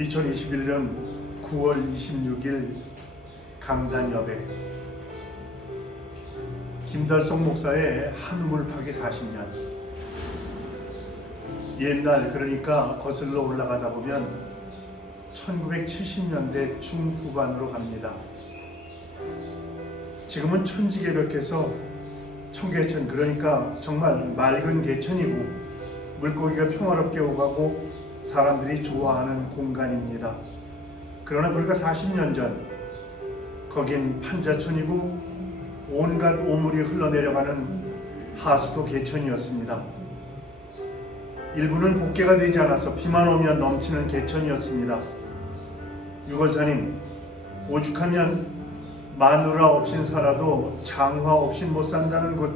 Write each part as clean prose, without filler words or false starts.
2021년 9월 26일 강단여백 김달성 목사의 한우물 파기 40년. 옛날, 그러니까 거슬러 올라가다 보면 1970년대 중후반으로 갑니다. 지금은 천지개벽해서 청계천, 그러니까 정말 맑은 개천이고 물고기가 평화롭게 오가고 사람들이 좋아하는 공간입니다. 그러나 불과 40년 전 거긴 판자촌이고 온갖 오물이 흘러내려가는 하수도 개천이었습니다. 일부는 복개가 되지 않아서 비만 오면 넘치는 개천이었습니다. 유골사님, 오죽하면 마누라 없인 살아도 장화 없인 못 산다는 곳,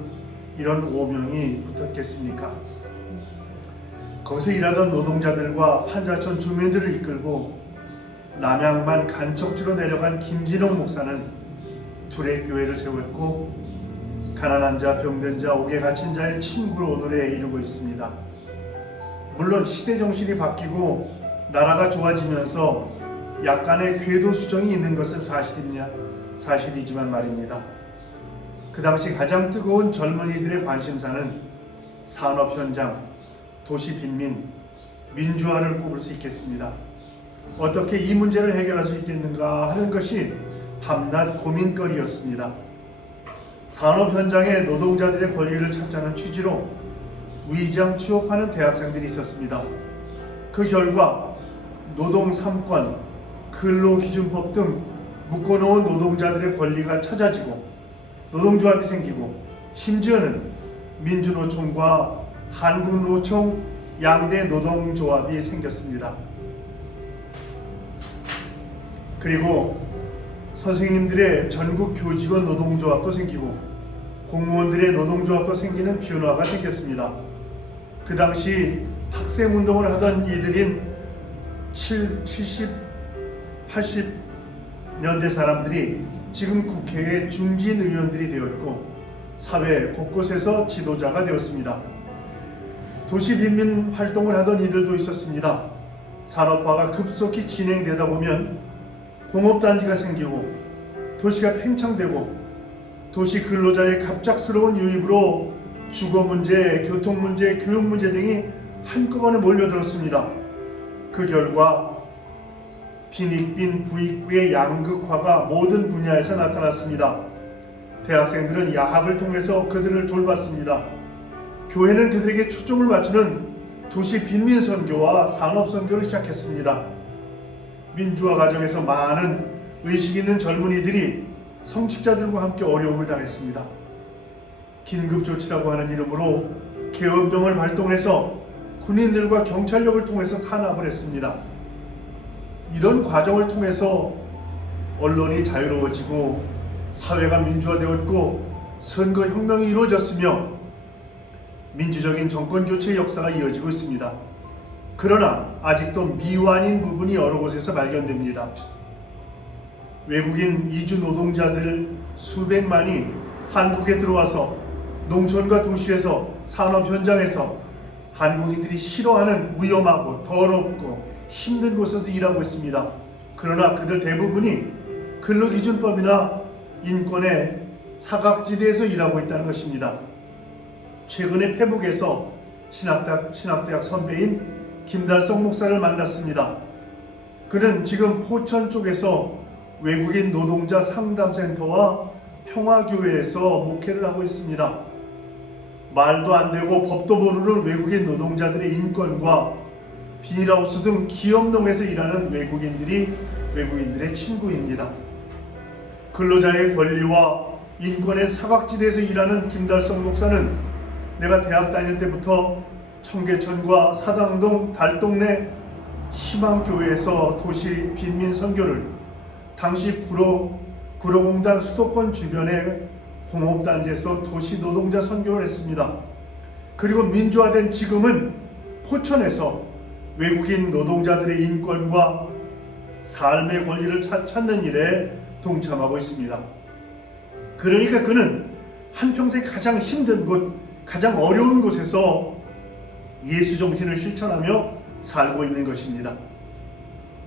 이런 오명이 붙었겠습니까? 거기서 일하던 노동자들과 판자촌 주민들을 이끌고 남양만 간척지로 내려간 김진홍 목사는 둘의 교회를 세웠고 가난한 자, 병든 자, 옥에 갇힌 자의 친구로 오늘에 이루고 있습니다. 물론 시대 정신이 바뀌고 나라가 좋아지면서 약간의 궤도 수정이 있는 것은 사실이지만 말입니다. 그 당시 가장 뜨거운 젊은이들의 관심사는 산업 현장, 도시 빈민, 민주화를 꼽을 수 있겠습니다. 어떻게 이 문제를 해결할 수 있겠는가 하는 것이 밤낮 고민거리였습니다. 산업 현장의 노동자들의 권리를 찾자는 취지로 위장 취업하는 대학생들이 있었습니다. 그 결과 노동 3권, 근로기준법 등 묶어놓은 노동자들의 권리가 찾아지고 노동조합이 생기고 심지어는 민주노총과 한국노총 양대 노동조합이 생겼습니다. 그리고 선생님들의 전국 교직원 노동조합도 생기고 공무원들의 노동조합도 생기는 변화가 생겼습니다. 그 당시 학생운동을 하던 이들인 70, 80년대 사람들이 지금 국회의 중진 의원들이 되었고 사회 곳곳에서 지도자가 되었습니다. 도시 빈민 활동을 하던 이들도 있었습니다. 산업화가 급속히 진행되다 보면 공업단지가 생기고 도시가 팽창되고 도시 근로자의 갑작스러운 유입으로 주거 문제, 교통 문제, 교육 문제 등이 한꺼번에 몰려들었습니다. 그 결과 빈익빈 부익부의 양극화가 모든 분야에서 나타났습니다. 대학생들은 야학을 통해서 그들을 돌봤습니다. 교회는 그들에게 초점을 맞추는 도시 빈민 선교와 산업 선교를 시작했습니다. 민주화 과정에서 많은 의식 있는 젊은이들이 성직자들과 함께 어려움을 당했습니다. 긴급조치라고 하는 이름으로 계엄령을 발동해서 군인들과 경찰력을 통해서 탄압을 했습니다. 이런 과정을 통해서 언론이 자유로워지고 사회가 민주화되었고 선거혁명이 이루어졌으며 민주적인 정권교체의 역사가 이어지고 있습니다. 그러나 아직도 미완인 부분이 여러 곳에서 발견됩니다. 외국인 이주 노동자들 수백만이 한국에 들어와서 농촌과 도시에서 산업 현장에서 한국인들이 싫어하는 위험하고 더럽고 힘든 곳에서 일하고 있습니다. 그러나 그들 대부분이 근로기준법이나 인권의 사각지대에서 일하고 있다는 것입니다. 최근에 페북에서 신학대학 선배인 김달성 목사를 만났습니다. 그는 지금 포천 쪽에서 외국인 노동자 상담센터와 평화교회에서 목회를 하고 있습니다. 말도 안 되고 법도 모르는 외국인 노동자들의 인권과 비닐하우스 등 기업농에서 일하는 외국인들의 친구입니다. 근로자의 권리와 인권의 사각지대에서 일하는 김달성 목사는 내가 대학 다닐 때부터 청계천과 사당동, 달동네 희망교회에서 도시 빈민 선교를, 당시 구로공단 수도권 주변의 공업단지에서 도시 노동자 선교를 했습니다. 그리고 민주화된 지금은 포천에서 외국인 노동자들의 인권과 삶의 권리를 찾는 일에 동참하고 있습니다. 그러니까 그는 한평생 가장 힘든 곳, 가장 어려운 곳에서 예수 정신을 실천하며 살고 있는 것입니다.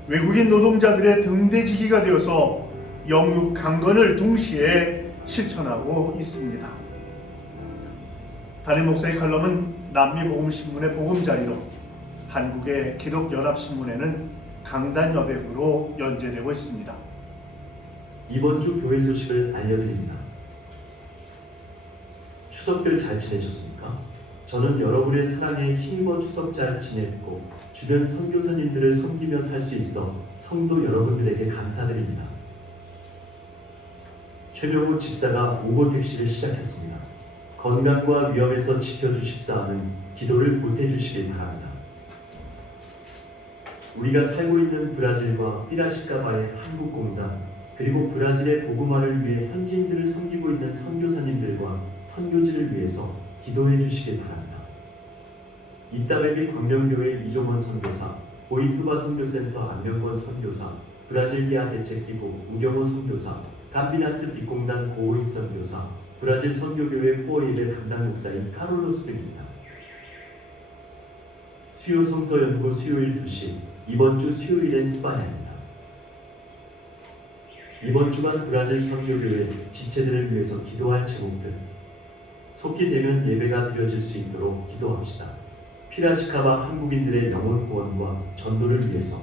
외국인 노동자들의 등대지기가 되어서 영육 강건을 동시에 실천하고 있습니다. 담임 목사의 칼럼은 남미복음신문의 보금자리로, 한국의 기독연합신문에는 강단 여백으로 연재되고 있습니다. 이번 주 교회 소식을 알려드립니다. 추석들 잘 지내셨습니까? 저는 여러분의 사랑에 힘입어 추석 잘 지냈고 주변 선교사님들을 섬기며 살 수 있어 성도 여러분들에게 감사드립니다. 최명호 집사가 우버 택시를 시작했습니다. 건강과 위험에서 지켜주십사 하는 기도를 보태주시길 바랍니다. 우리가 살고 있는 브라질과 피라시카바의 한국공단, 그리고 브라질의 복음화를 위해 현지인들을 섬기고 있는 선교사님들과 선교지를 위해서 기도해 주시길 바랍니다. 이따베비 광명교회 이종원 선교사, 보이투바 선교센터 안명권 선교사, 브라질리아 대책기구 우경호 선교사, 감비나스 빅공단 고호익 선교사, 브라질 선교교회 포어예배 담당 목사인 카롤로스 등입니다. 수요 성서연구 수요일 2시, 이번 주 수요일엔 스파냐입니다. 이번 주간 브라질 선교교회 지체들을 위해서 기도할 제목들, 속히 되면 예배가 드려질 수 있도록 기도합시다. 피라시카바 한국인들의 영혼 구원과 전도를 위해서,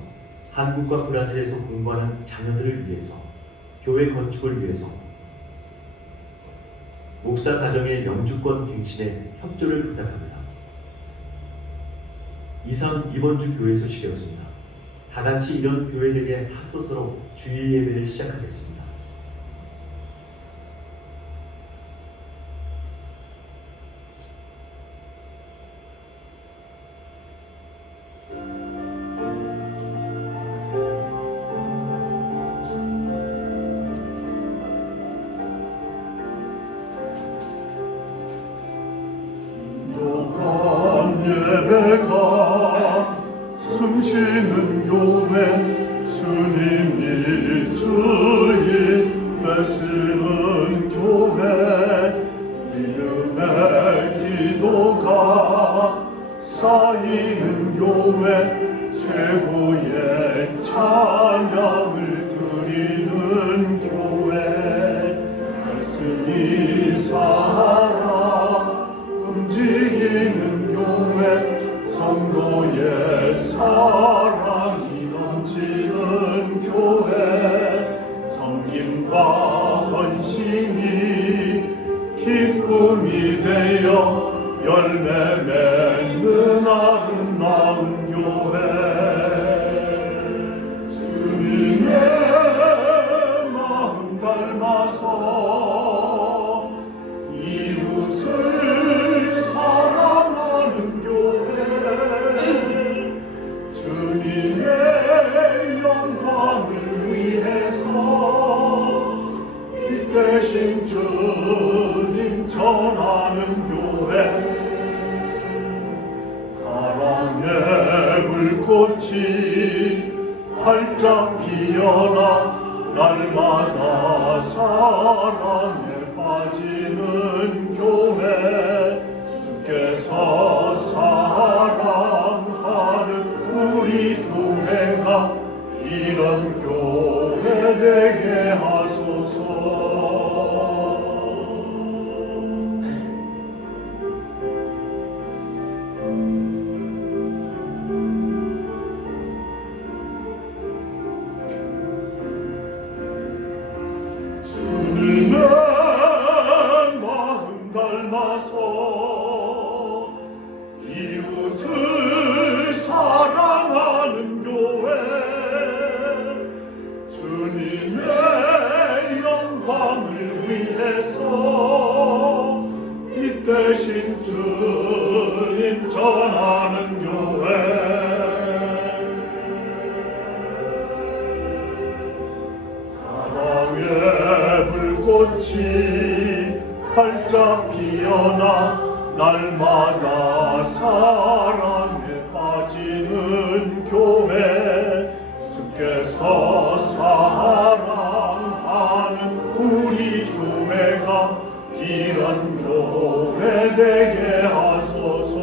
한국과 브라질에서 공부하는 자녀들을 위해서, 교회 건축을 위해서, 목사 가정의 영주권 갱신에 협조를 부탁합니다. 이상 이번 주 교회 소식이었습니다. 다 같이 이런 교회되게 하소서로 주일 예배를 시작하겠습니다. 예배가 숨쉬는 교회, 주님이 주인 애쓰는 교회, 믿음의 기도가 쌓이는 교회, 최고의 찬양을 드리는 교회, 말씀이 살아 움직이는 교회, 성도의 사랑이 넘치는 교회, 섬김과 헌신이 기쁨이 되어 열매 맺는 아름다운 교회, 주님의 마음 닮아서 이웃을 사랑하는 교회, 주님의 영광을 위해서 이 대신 주님 전하는 교회, 사랑의 불꽃이 활짝 피어나 날마다 사랑에 빠지는 교회, 주께서 사랑하는 우리 교회가 이런 교회 되게 하소서. 주님의 마음 닮아서 이웃을 사랑하는 교회, 주님의 영광을 위해서 이 대신 주님 전하는 교회, 사랑의 불꽃이 활짝 피어나 날마다 사랑에 빠지는 교회, 주께서 사랑하는 우리 교회가 이런 교회 되게 하소서.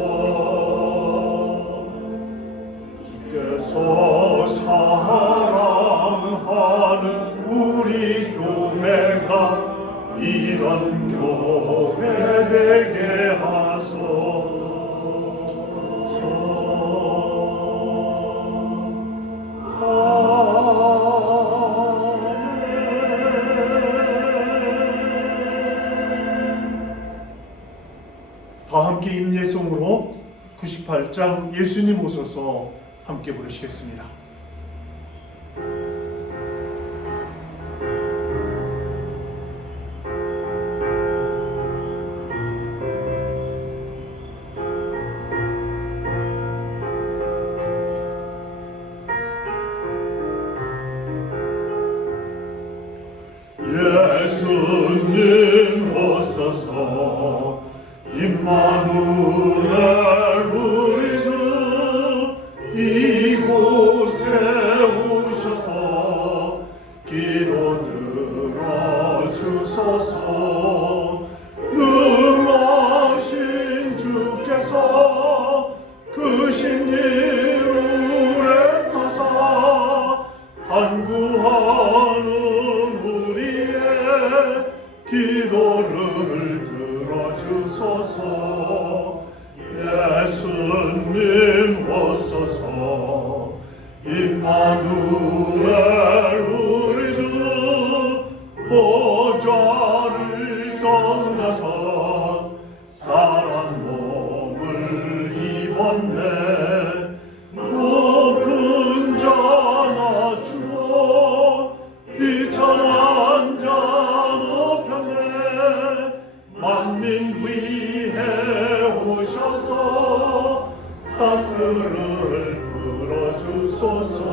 주께서 사랑하는 사랑하는 우리 교회가 이런 교회 되게 하소서. 다 함께 임예송으로 98장 예수님 오소서 함께 부르시겠습니다. 예수님 오소서 임마누엘 우리 주 이곳에 오셔서 기도 들어주소서. 능하신 주께서 그 신일울에 나사 간구하는 우리의 기도를 들어주소서. 예수님 오소서 임마누엘 우리 주 보좌를 떠나서 사람 몸을 입었네. 높은 자 낮추어 비천한 자 높였네. 만민 위해 오셔서 사슬을 풀어주소서.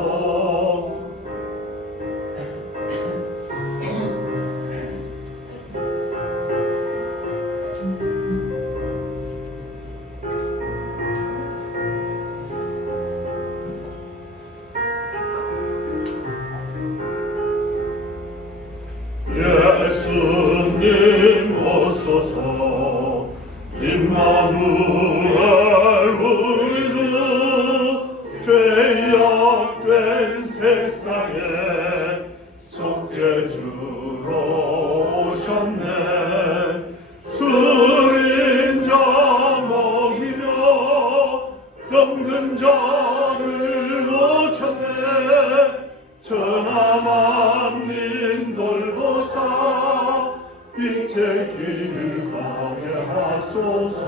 예수님 오소서 임마누엘 우리 주 죄악된 세상에 속죄주로 오셨네. 주림자 먹이며 병든 자를 고쳤네. 천하만민 돌보사 빛의 길 가게 하소서.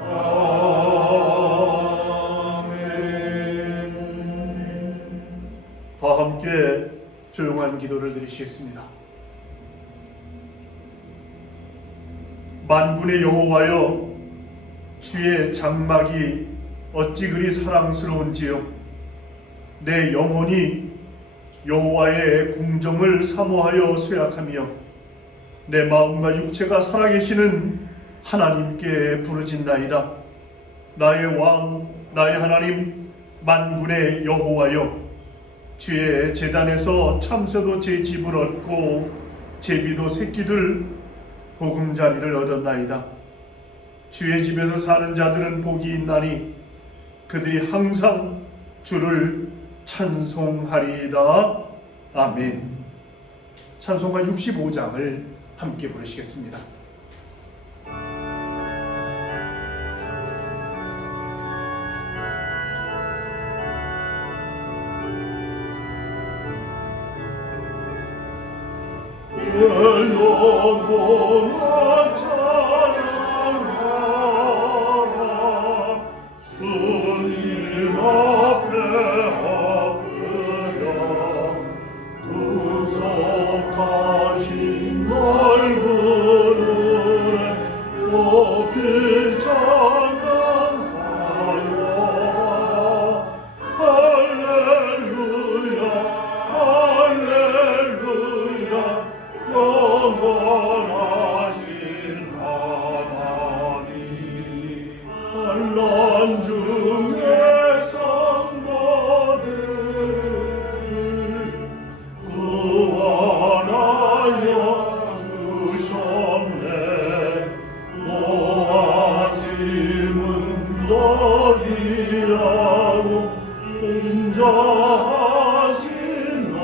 아멘. 다 함께 조용한 기도를 드리시겠습니다. 만군의 여호와여, 주의 장막이 어찌 그리 사랑스러운지요. 내 영혼이 여호와의 궁정을 사모하여 쇠약하며 내 마음과 육체가 살아계시는 하나님께 부르짖나이다. 나의 왕, 나의 하나님, 만군의 여호와여, 주의 제단에서 참새도 제 집을 얻고 제비도 새끼들 보금자리를 얻었나이다. 주의 집에서 사는 자들은 복이 있나니 그들이 항상 주를 찬송하리이다. 아멘. 찬송가 65장을 함께 부르시겠습니다. 영원한 찬양하라. 주님 앞에 엎드려 구속하신 얼굴을 높이 찬양하여라. 할렐루야 할렐루야. 영원하신 하나님, 환난 중에 성도들을 구원하여 주셨네. 노하심은 너희라고 인자하신 나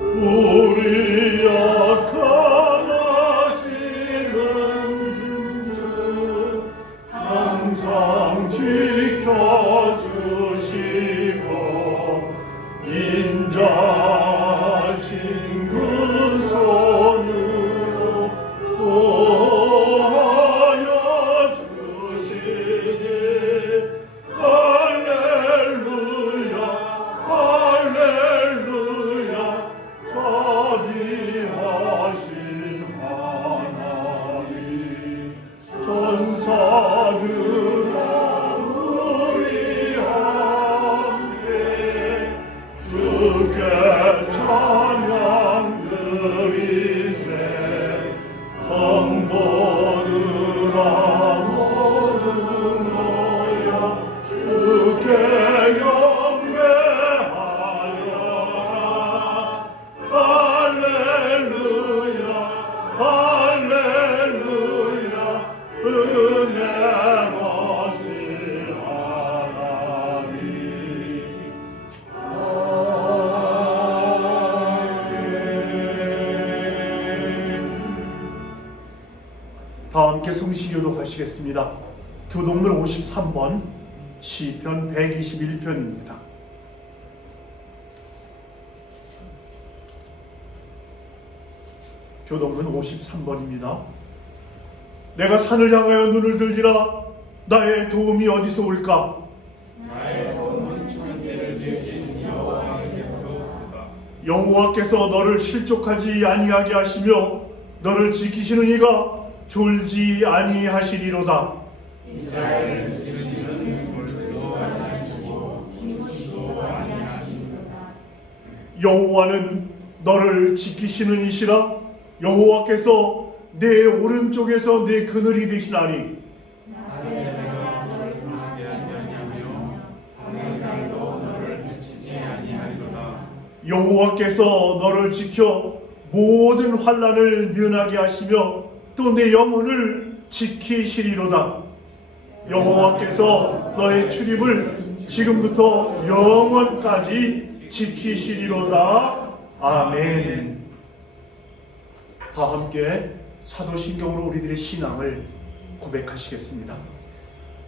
우리 약한 하시는 주 항상 지켜주시고 인자신 그 손으로 보하여 주시니 할렐루야 할렐루야 자비하신 하나님 전사들아 우리 함께 주께 찬양 드리세 성도들아 모두 모여 주께 경배하여라 할렐루야 할렐루야 은혜로우신 하나님 다 함께 성시교도 가시겠습니다. 교독문 53번 시편 121편입니다. 교독문 53번입니다. 내가 산을 향하여 눈을 들리라. 나의 도움이 어디서 올까? 나의 도움은 천지를 지으신 여호와께로부터 여호와께서 너를 실족하지 아니하게 하시며 너를 지키시는 이가 졸지 아니하시리로다. 이스라엘을 지키시는 돌도 아니하시고 주도 아니하시리로다. 여호와는 너를 지키시는 이시라. 여호와께서 내 오른쪽에서 내 그늘이 되시나니 낮에 내가 너를 상하게 아니하며 밤의 달도 너를 해치지 아니하리로다. 여호와께서 너를 지켜 모든 환난을 면하게 하시며 또 내 영혼을 지키시리로다. 여호와께서 너의 출입을 지금부터 영원까지 지키시리로다. 아멘. 다 함께 사도신경으로 우리들의 신앙을 고백하시겠습니다.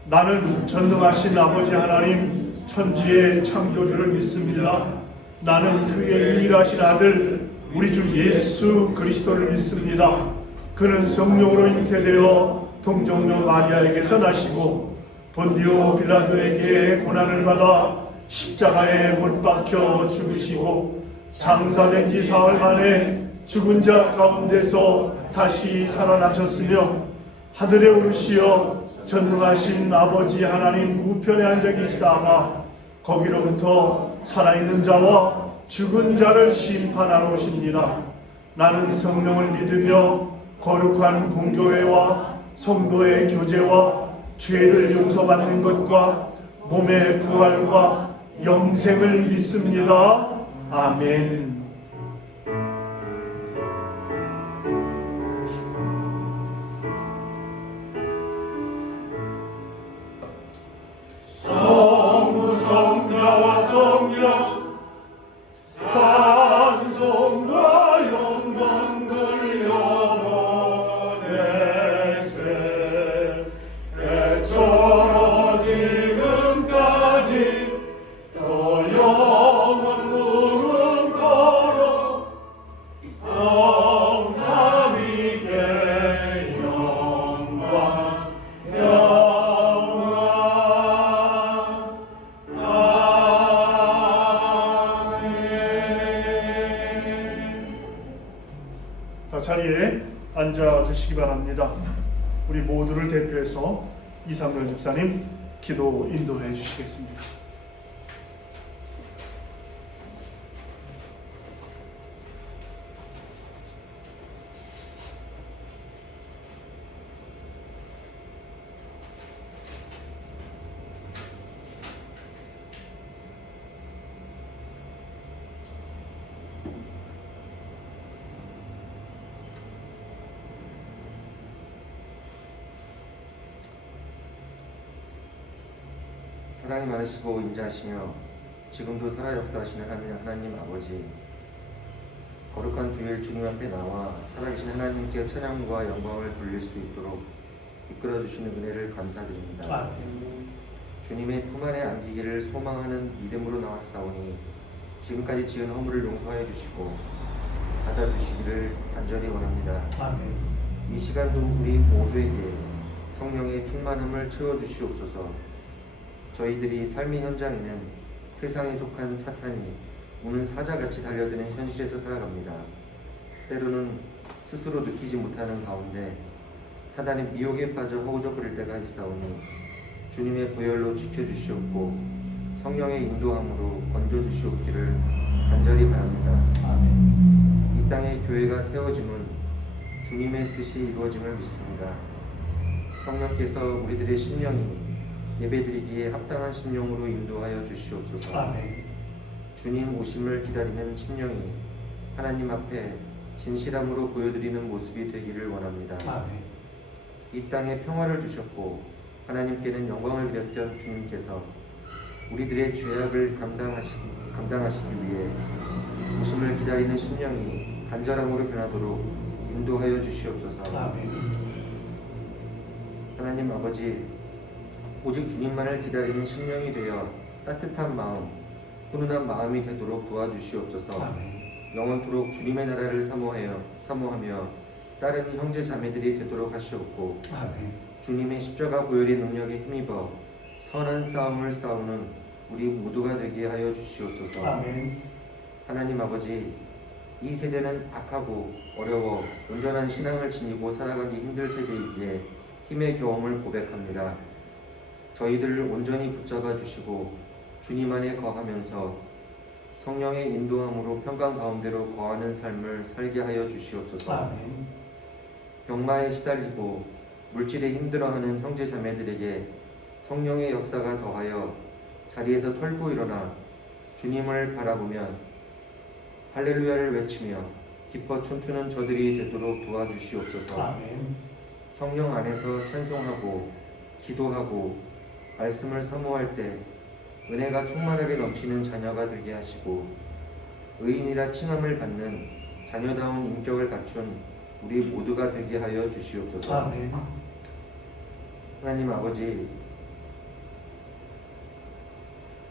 나는 전능하신 아버지 하나님 천지의 창조주를 믿습니다. 나는 그의 유일하신 아들 우리 주 예수 그리스도를 믿습니다. 그는 성령으로 잉태되어 동정녀 마리아에게서 나시고 본디오 빌라도에게 고난을 받아 십자가에 못 박혀 죽으시고 장사된 지 사흘 만에 죽은 자 가운데서 다시 살아나셨으며 하늘에 오르시어 전능하신 아버지 하나님 우편에 앉아 계시다가 거기로부터 살아있는 자와 죽은 자를 심판하러 오십니다. 나는 성령을 믿으며 거룩한 공교회와 성도의 교제와 죄를 용서받는 것과 몸의 부활과 영생을 믿습니다. 아멘. 성부 성자와 성령 찬송과 영광 돌려보내세 애처로 지금까지 또 영원 무궁토록 성삼위께 영광 자리에 앉아 주시기 바랍니다. 우리 모두를 대표해서 이상렬 집사님 기도 인도해 주시겠습니다. 사랑이 많으시고 인자하시며 지금도 살아 역사하시는 하나님 아버지, 거룩한 주일 주님 앞에 나와 살아계신 하나님께 찬양과 영광을 돌릴 수 있도록 이끌어주시는 은혜를 감사드립니다. 주님의 품 안에 안기기를 소망하는 믿음으로 나왔사오니 지금까지 지은 허물을 용서하여 주시고 받아주시기를 간절히 원합니다. 이 시간도 우리 모두에게 성령의 충만함을 채워주시옵소서. 저희들이 삶의 현장에는 세상에 속한 사탄이 우는 사자같이 달려드는 현실에서 살아갑니다. 때로는 스스로 느끼지 못하는 가운데 사단의 미혹에 빠져 허우적거릴 때가 있사오니 주님의 보혈로 지켜주시옵고 성령의 인도함으로 건져주시옵기를 간절히 바랍니다. 이 땅에 교회가 세워짐은 주님의 뜻이 이루어짐을 믿습니다. 성령께서 우리들의 심령이 예배드리기에 합당한 심령으로 인도하여 주시옵소서. 주님 오심을 기다리는 심령이 하나님 앞에 진실함으로 보여드리는 모습이 되기를 원합니다. 이 땅에 평화를 주셨고 하나님께는 영광을 드렸던 주님께서 우리들의 죄악을 감당하시기 위해 오심을 기다리는 심령이 간절함으로 변하도록 인도하여 주시옵소서. 하나님 아버지, 오직 주님만을 기다리는 심령이 되어 따뜻한 마음, 훈훈한 마음이 되도록 도와주시옵소서. 영원토록 주님의 나라를 사모하며 따르는 형제 자매들이 되도록 하시옵고 주님의 십자가 보혈의 능력에 힘입어 선한 싸움을 싸우는 우리 모두가 되게 하여 주시옵소서. 하나님 아버지, 이 세대는 악하고 어려워 온전한 신앙을 지니고 살아가기 힘들 세대이기에 힘의 경험을 고백합니다. 저희들을 온전히 붙잡아 주시고 주님 안에 거하면서 성령의 인도함으로 평강 가운데로 거하는 삶을 살게 하여 주시옵소서. 병마에 시달리고 물질에 힘들어하는 형제 자매들에게 성령의 역사가 더하여 자리에서 털고 일어나 주님을 바라보며 할렐루야를 외치며 기뻐 춤추는 저들이 되도록 도와주시옵소서. 성령 안에서 찬송하고 기도하고 말씀을 사모할 때 은혜가 충만하게 넘치는 자녀가 되게 하시고 의인이라 칭함을 받는 자녀다운 인격을 갖춘 우리 모두가 되게 하여 주시옵소서. 하나님 아버지,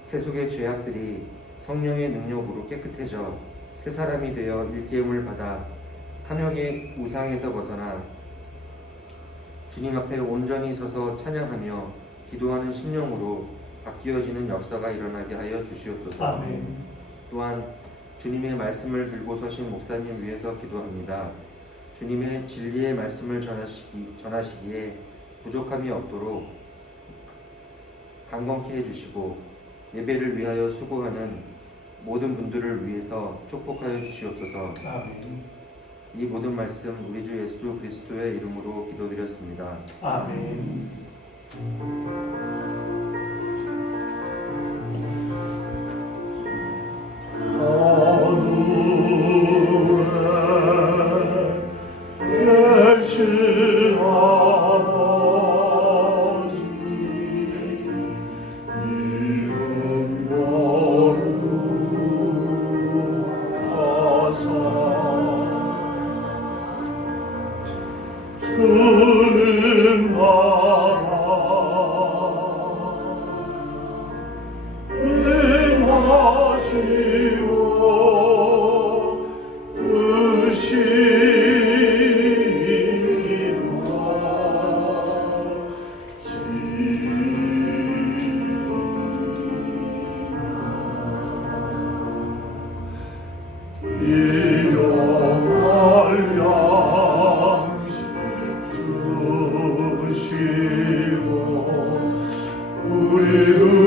세속의 죄악들이 성령의 능력으로 깨끗해져 새 사람이 되어 일깨움을 받아 탐욕의 우상에서 벗어나 주님 앞에 온전히 서서 찬양하며 기도하는 심령으로 바뀌어지는 역사가 일어나게 하여 주시옵소서. 또한 주님의 말씀을 들고 서신 목사님 위해서 기도합니다. 주님의 진리의 말씀을 전하시기에 부족함이 없도록 강건케 해주시고 예배를 위하여 수고하는 모든 분들을 위해서 축복하여 주시옵소서. 이 모든 말씀 우리 주 예수 그리스도의 이름으로 기도드렸습니다. 아멘.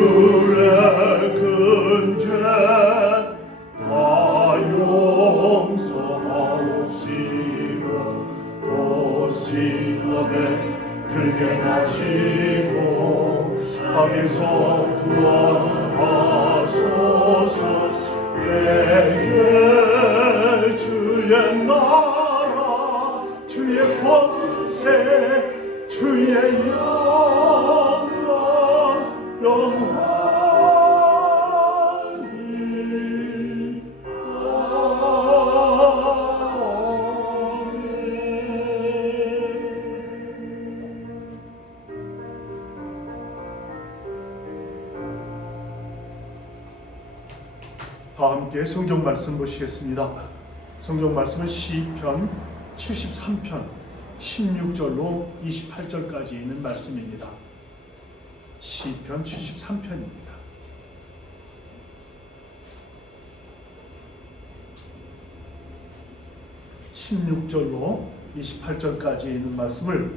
우리들의 근죄 다 용서하옵시고 또 시험에 들게 하시고 악에서 구원하소서. 내게 주의 나라 주의 권세 주의 영광 영원 저와 함께 성경 말씀 보시겠습니다. 성경 말씀은 시편 73편 16절로 28절까지 있는 말씀입니다. 시편 73편입니다. (16절로) 28절까지 있는 말씀을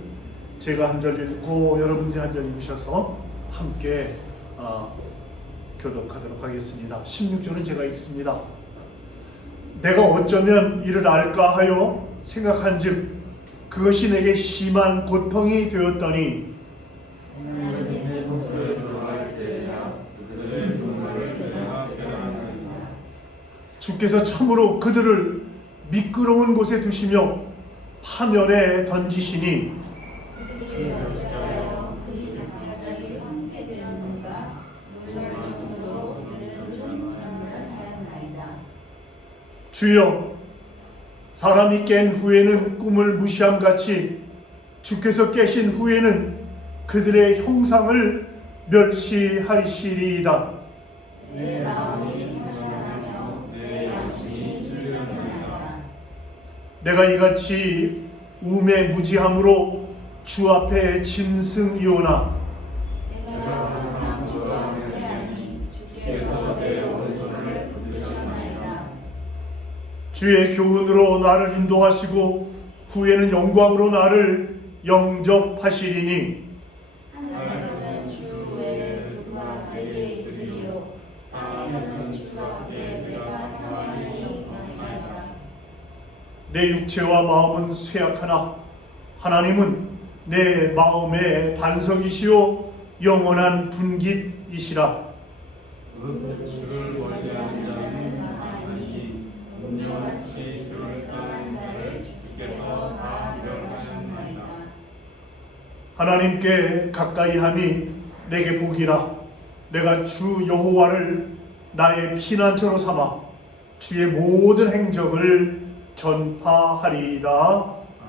제가 한 절 읽고 여러분들이 한 절 읽으셔서 함께 교독하도록 하겠습니다. 16절은 제가 읽습니다. 내가 어쩌면 이를 알까 하여 생각한즉 그것이 내게 심한 고통이 되었더니 주께서 참으로 그들을 미끄러운 곳에 두시며 파멸에 던지시니 주여, 사람이 깬 후에는 꿈을 무시함같이 주께서 깨신 후에는 그들의 형상을 멸시하시리이다. 내 마음이 생각하며 내 양심이 즐거워하나이다. 내가 이같이 우매 무지함으로 주 앞에 짐승이오나 내가 항상 주와 함께하니 주께서 내 원수를 붙드셨나이다. 주의 교훈으로 나를 인도하시고 후에는 영광으로 나를 영접하시리니 하늘에서는 주 외에 누가 내게 있으리요 땅에서는 주 앞에 내가 상하니 아니하리라. 내 육체와 마음은 쇠약하나 하나님은 내 마음의 반석이시요 영원한 분깃이시라. 주를 멀리하는 자는 아니니 음녀같이 주를 떠난 자를 주께서 다 멸하셨나이다. 하나님께 가까이함이 내게 복이라. 내가 주 여호와를 나의 피난처로 삼아 주의 모든 행적을 전파하리이다.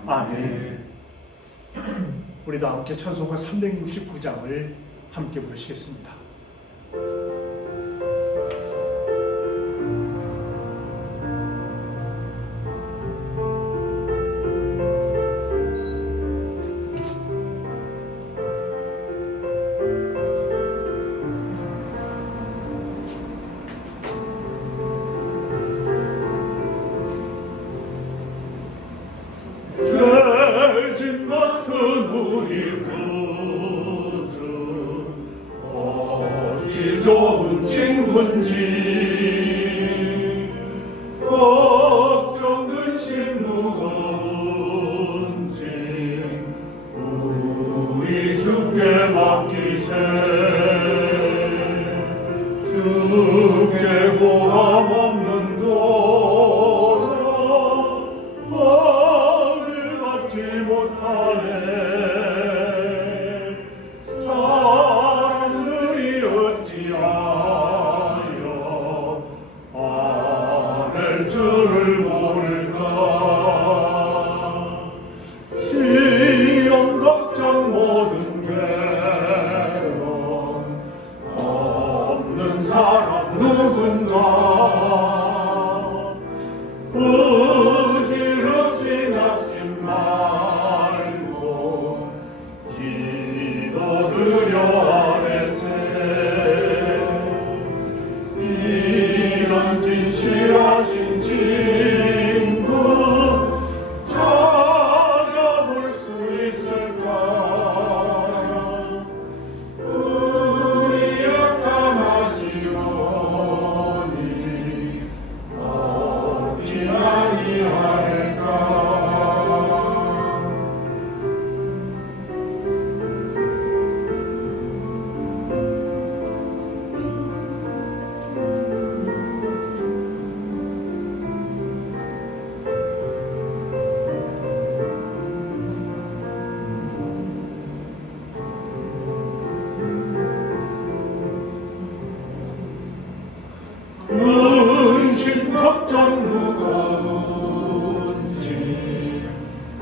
아멘. 우리도 함께 찬송가 369장을 함께 부르시겠습니다. 죄짐 같은 우리 구주 어찌 좋은 친구인지 걱정 근심 무거운지 우리 주께 맡기세. 주께 고함 없는 거라 말을 받지 못하네. 사람들이 어찌하여 아랠 줄을 모를까. 시험 걱정 모든 괴로움 없는 사람 누군가. 부질없이 낙심 말고 기도드려 아뢰세. 이런 진실하신 친구 찾아볼 수 있을까. 우리 약함하시오니 어찌 아니할까. 근심 걱정 무거운지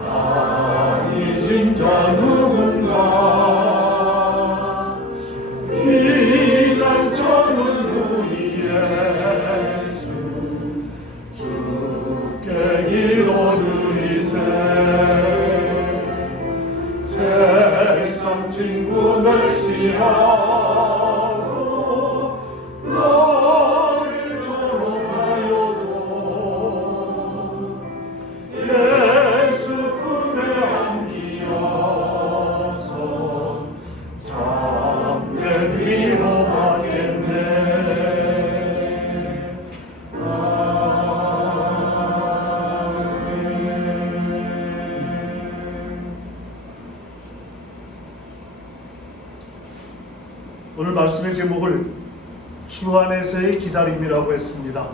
아니 진짜 누군가. 피난처는 우리 예수 친구 멸시하고 너를 졸업하여도 예수 품에 안기어서 참된 위로받겠네. 오늘 말씀의 제목을 주 안에서의 기다림이라고 했습니다.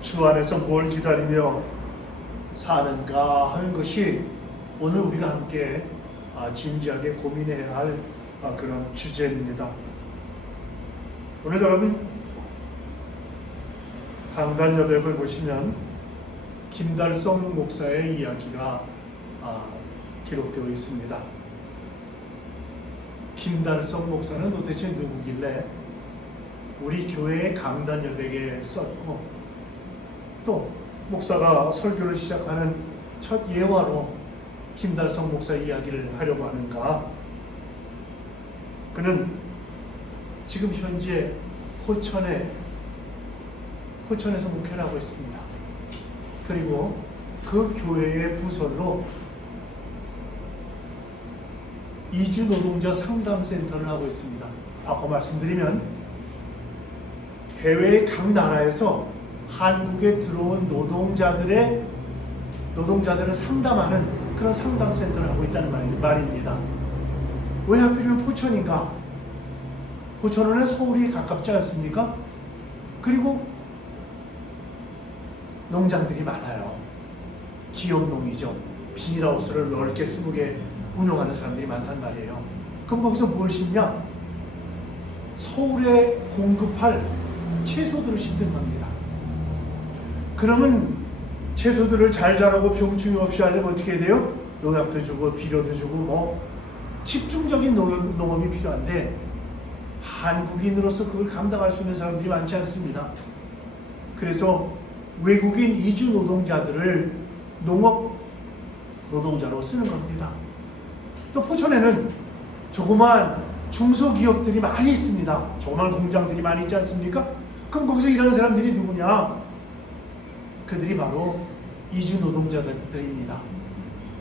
주 안에서 뭘 기다리며 사는가 하는 것이 오늘 우리가 함께 진지하게 고민해야 할 그런 주제입니다. 오늘 여러분 강단 여백을 보시면 김달성 목사의 이야기가 기록되어 있습니다. 김달성 목사는 도대체 누구길래 우리 교회의 강단 여백에 썼고 또 목사가 설교를 시작하는 첫 예화로 김달성 목사 이야기를 하려고 하는가? 그는 지금 현재 포천에서 목회를 하고 있습니다. 그리고 그 교회의 부설로 이주 노동자 상담센터를 하고 있습니다. 바꿔 말씀드리면 해외의 각 나라에서 한국에 들어온 노동자들을 상담하는 그런 상담센터를 하고 있다는 말입니다. 왜 하필이면 포천인가? 포천은 서울이 가깝지 않습니까? 그리고 농장들이 많아요. 기업농이죠. 비닐하우스를 넓게 20개 운영하는 사람들이 많단 말이에요. 그럼 거기서 뭘 심냐? 서울에 공급할 채소들을 심는 겁니다. 그러면 채소들을 잘 자라고 병충해 없이 하려면 어떻게 해야 돼요? 농약도 주고 비료도 주고 집중적인 농업이 필요한데 한국인으로서 그걸 감당할 수 있는 사람들이 많지 않습니다. 그래서 외국인 이주 노동자들을 농업 노동자로 쓰는 겁니다. 또 포천에는 조그만 중소기업들이 많이 있습니다. 조그만 공장들이 많이 있지 않습니까? 그럼 거기서 일하는 사람들이 누구냐? 그들이 바로 이주 노동자들입니다.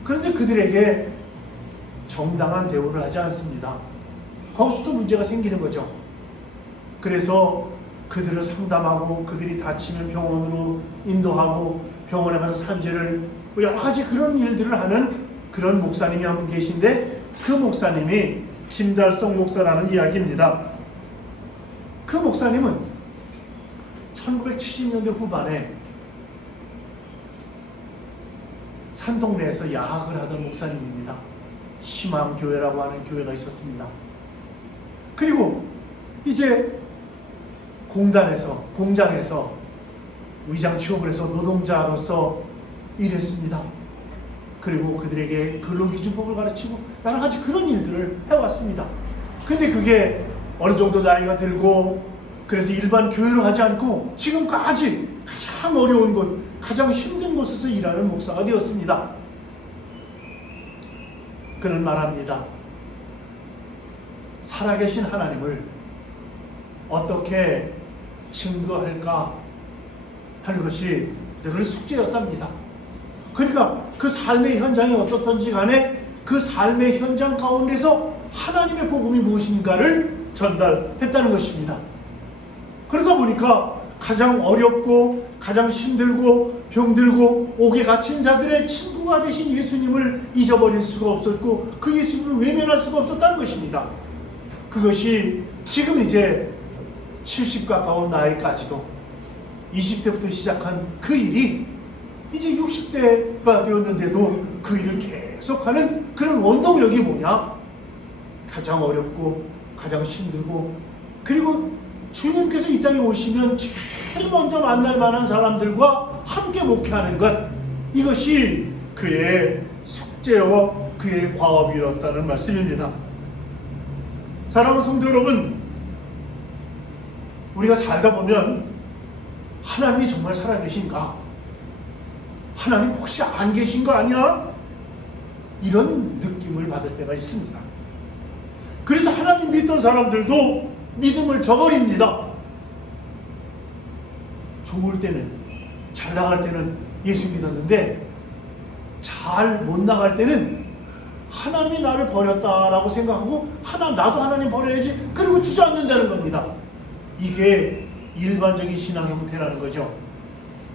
그런데 그들에게 정당한 대우를 하지 않습니다. 거기서도 문제가 생기는 거죠. 그래서 그들을 상담하고 그들이 다치면 병원으로 인도하고 병원에 가서 산재를 여러 가지 그런 일들을 하는 그런 목사님이 한 분 계신데 그 목사님이 김달성 목사라는 이야기입니다. 그 목사님은 1970년대 후반에 산동네에서 야학을 하던 목사님입니다. 희망교회라고 하는 교회가 있었습니다. 그리고 이제 공장에서 위장 취업을 해서 노동자로서 일했습니다. 그리고 그들에게 근로기준법을 가르치고 여러 가지 그런 일들을 해왔습니다. 근데 그게 어느 정도 나이가 들고 그래서 일반 교회로 가지 않고 지금까지 가장 어려운 곳, 가장 힘든 곳에서 일하는 목사가 되었습니다. 그는 말합니다. 살아계신 하나님을 어떻게 증거할까 하는 것이 늘 숙제였답니다. 그러니까 그 삶의 현장이 어떻든지 간에 그 삶의 현장 가운데서 하나님의 복음이 무엇인가를 전달했다는 것입니다. 그러다 보니까 가장 어렵고 가장 힘들고 병들고 옥에 갇힌 자들의 친구가 되신 예수님을 잊어버릴 수가 없었고 그 예수님을 외면할 수가 없었다는 것입니다. 그것이 지금 이제 70 가까운 나이까지도 20대부터 시작한 그 일이 이제 60대가 되었는데도 그 일을 계속하는 그런 원동력이 뭐냐? 가장 어렵고 가장 힘들고 그리고 주님께서 이 땅에 오시면 제일 먼저 만날 만한 사람들과 함께 목회하는 것, 이것이 그의 숙제와 그의 과업이었다는 말씀입니다. 사랑하는 성도 여러분, 우리가 살다 보면 하나님이 정말 살아계신가? 하나님 혹시 안 계신 거 아니야? 이런 느낌을 받을 때가 있습니다. 하나님 믿던 사람들도 믿음을 저버립니다. 좋을 때는, 잘 나갈 때는 예수 믿었는데 잘 못 나갈 때는 하나님이 나를 버렸다라고 생각하고 나도 하나님 버려야지, 그리고 주저앉는다는 겁니다. 이게 일반적인 신앙 형태라는 거죠.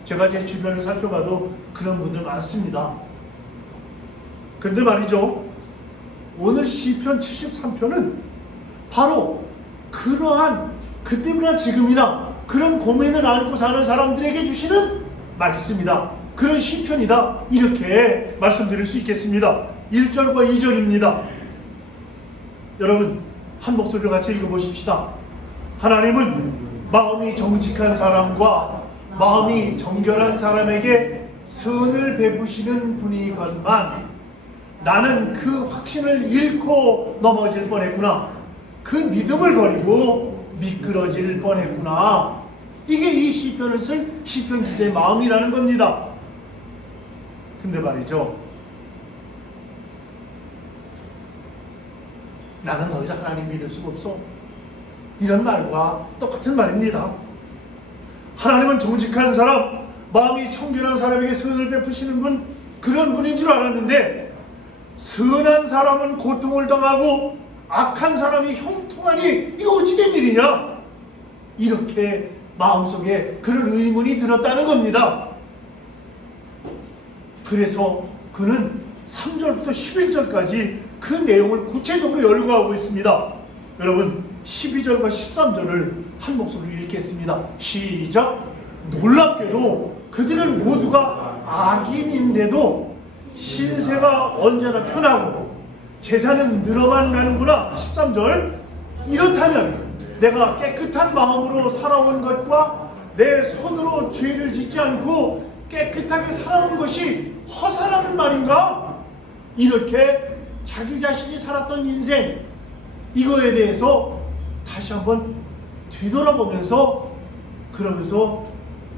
제가 제 주변을 살펴봐도 그런 분들 많습니다. 그런데 말이죠, 오늘 시편 73편은 바로 그러한 그때나 지금이나 그런 고민을 안고 사는 사람들에게 주시는 말씀이다, 그런 시편이다, 이렇게 말씀드릴 수 있겠습니다. 1절과 2절입니다. 여러분 한 목소리로 같이 읽어보십시다. 하나님은 마음이 정직한 사람과 마음이 정결한 사람에게 선을 베푸시는 분이건만 나는 그 확신을 잃고 넘어질 뻔했구나. 그 믿음을 버리고 미끄러질 뻔했구나. 이게 이 시편을 쓸 시편 기자의 마음이라는 겁니다. 근데 말이죠, 나는 더 이상 하나님 믿을 수가 없어, 이런 말과 똑같은 말입니다. 하나님은 정직한 사람, 마음이 청결한 사람에게 선을 베푸시는 분, 그런 분인 줄 알았는데 선한 사람은 고통을 당하고 악한 사람이 형통하니 이거 어찌 된 일이냐, 이렇게 마음속에 그런 의문이 들었다는 겁니다. 그래서 그는 3절부터 11절까지 그 내용을 구체적으로 열거하고 있습니다. 여러분 12절과 13절을 한 목소리로 읽겠습니다. 시작. 놀랍게도 그들은 모두가 악인인데도 신세가 언제나 편하고 재산은 늘어만 가는구나. 13절. 이렇다면 내가 깨끗한 마음으로 살아온 것과 내 손으로 죄를 짓지 않고 깨끗하게 살아온 것이 허사라는 말인가? 이렇게 자기 자신이 살았던 인생, 이거에 대해서 다시 한번 뒤돌아보면서 그러면서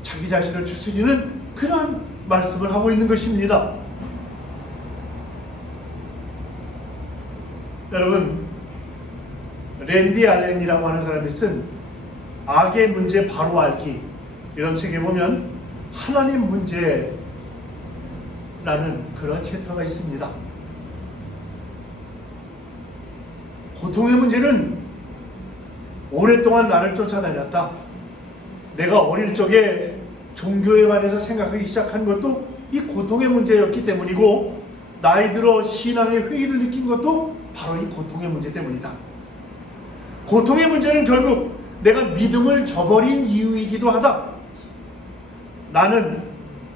자기 자신을 추스리는 그러한 말씀을 하고 있는 것입니다. 여러분 랜디 알렌이라고 하는 사람이 쓴 악의 문제 바로 알기, 이런 책에 보면 하나님 문제라는 그런 챕터가 있습니다. 고통의 문제는 오랫동안 나를 쫓아다녔다. 내가 어릴 적에 종교에 관해서 생각하기 시작한 것도 이 고통의 문제였기 때문이고, 나이 들어 신앙의 회의를 느낀 것도 바로 이 고통의 문제 때문이다. 고통의 문제는 결국 내가 믿음을 저버린 이유이기도 하다. 나는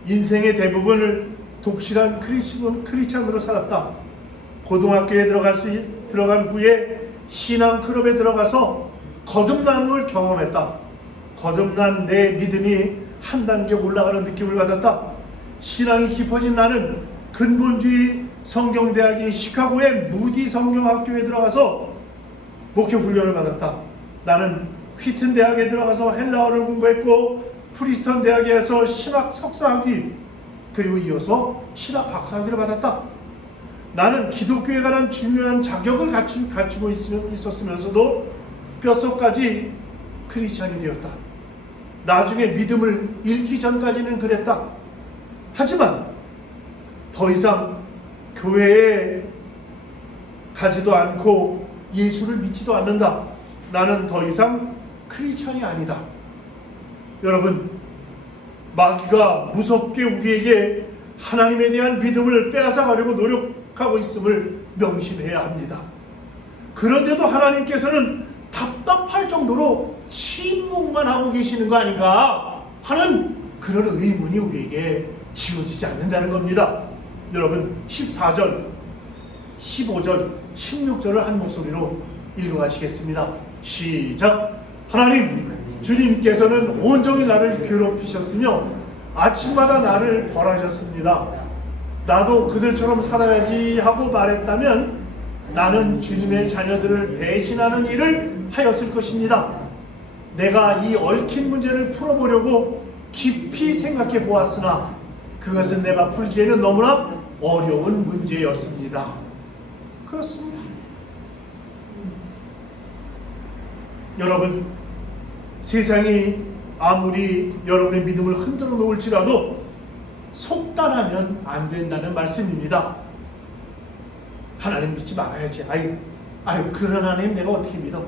인생의 대부분을 독실한 크리스찬으로 살았다. 고등학교에 들어간 후에 신앙 클럽에 들어가서 거듭남을 경험했다. 거듭난 내 믿음이 한 단계 올라가는 느낌을 받았다. 신앙이 깊어진 나는 근본주의 성경대학인 시카고의 무디 성경학교에 들어가서 목회 훈련을 받았다. 나는 휘튼 대학에 들어가서 헬라어를 공부했고 프리스턴 대학에서 신학 석사학위, 그리고 이어서 신학 박사학위를 받았다. 나는 기독교에 관한 중요한 자격을 갖추고 있었으면서도 뼛속까지 크리스찬이 되었다. 나중에 믿음을 잃기 전까지는 그랬다. 하지만 더 이상 교회에 가지도 않고 예수를 믿지도 않는다. 나는 더 이상 크리스찬이 아니다. 여러분, 마귀가 무섭게 우리에게 하나님에 대한 믿음을 빼앗아가려고 노력하고 있음을 명심해야 합니다. 그런데도 하나님께서는 답답할 정도로 침묵만 하고 계시는 거 아닌가 하는 그런 의문이 우리에게 지워지지 않는다는 겁니다. 여러분 14절, 15절, 16절을 한 목소리로 읽어가시겠습니다. 시작. 하나님, 주님께서는 온종일 나를 괴롭히셨으며 아침마다 나를 벌하셨습니다. 나도 그들처럼 살아야지 하고 말했다면 나는 주님의 자녀들을 배신하는 일을 하였을 것입니다. 내가 이 얽힌 문제를 풀어보려고 깊이 생각해 보았으나 그것은 내가 풀기에는 너무나 어려운 문제였습니다. 그렇습니다. 여러분, 세상이 아무리 여러분의 믿음을 흔들어 놓을지라도 속단하면 안 된다는 말씀입니다. 하나님 믿지 말아야지. 아유 그런 하나님 내가 어떻게 믿어?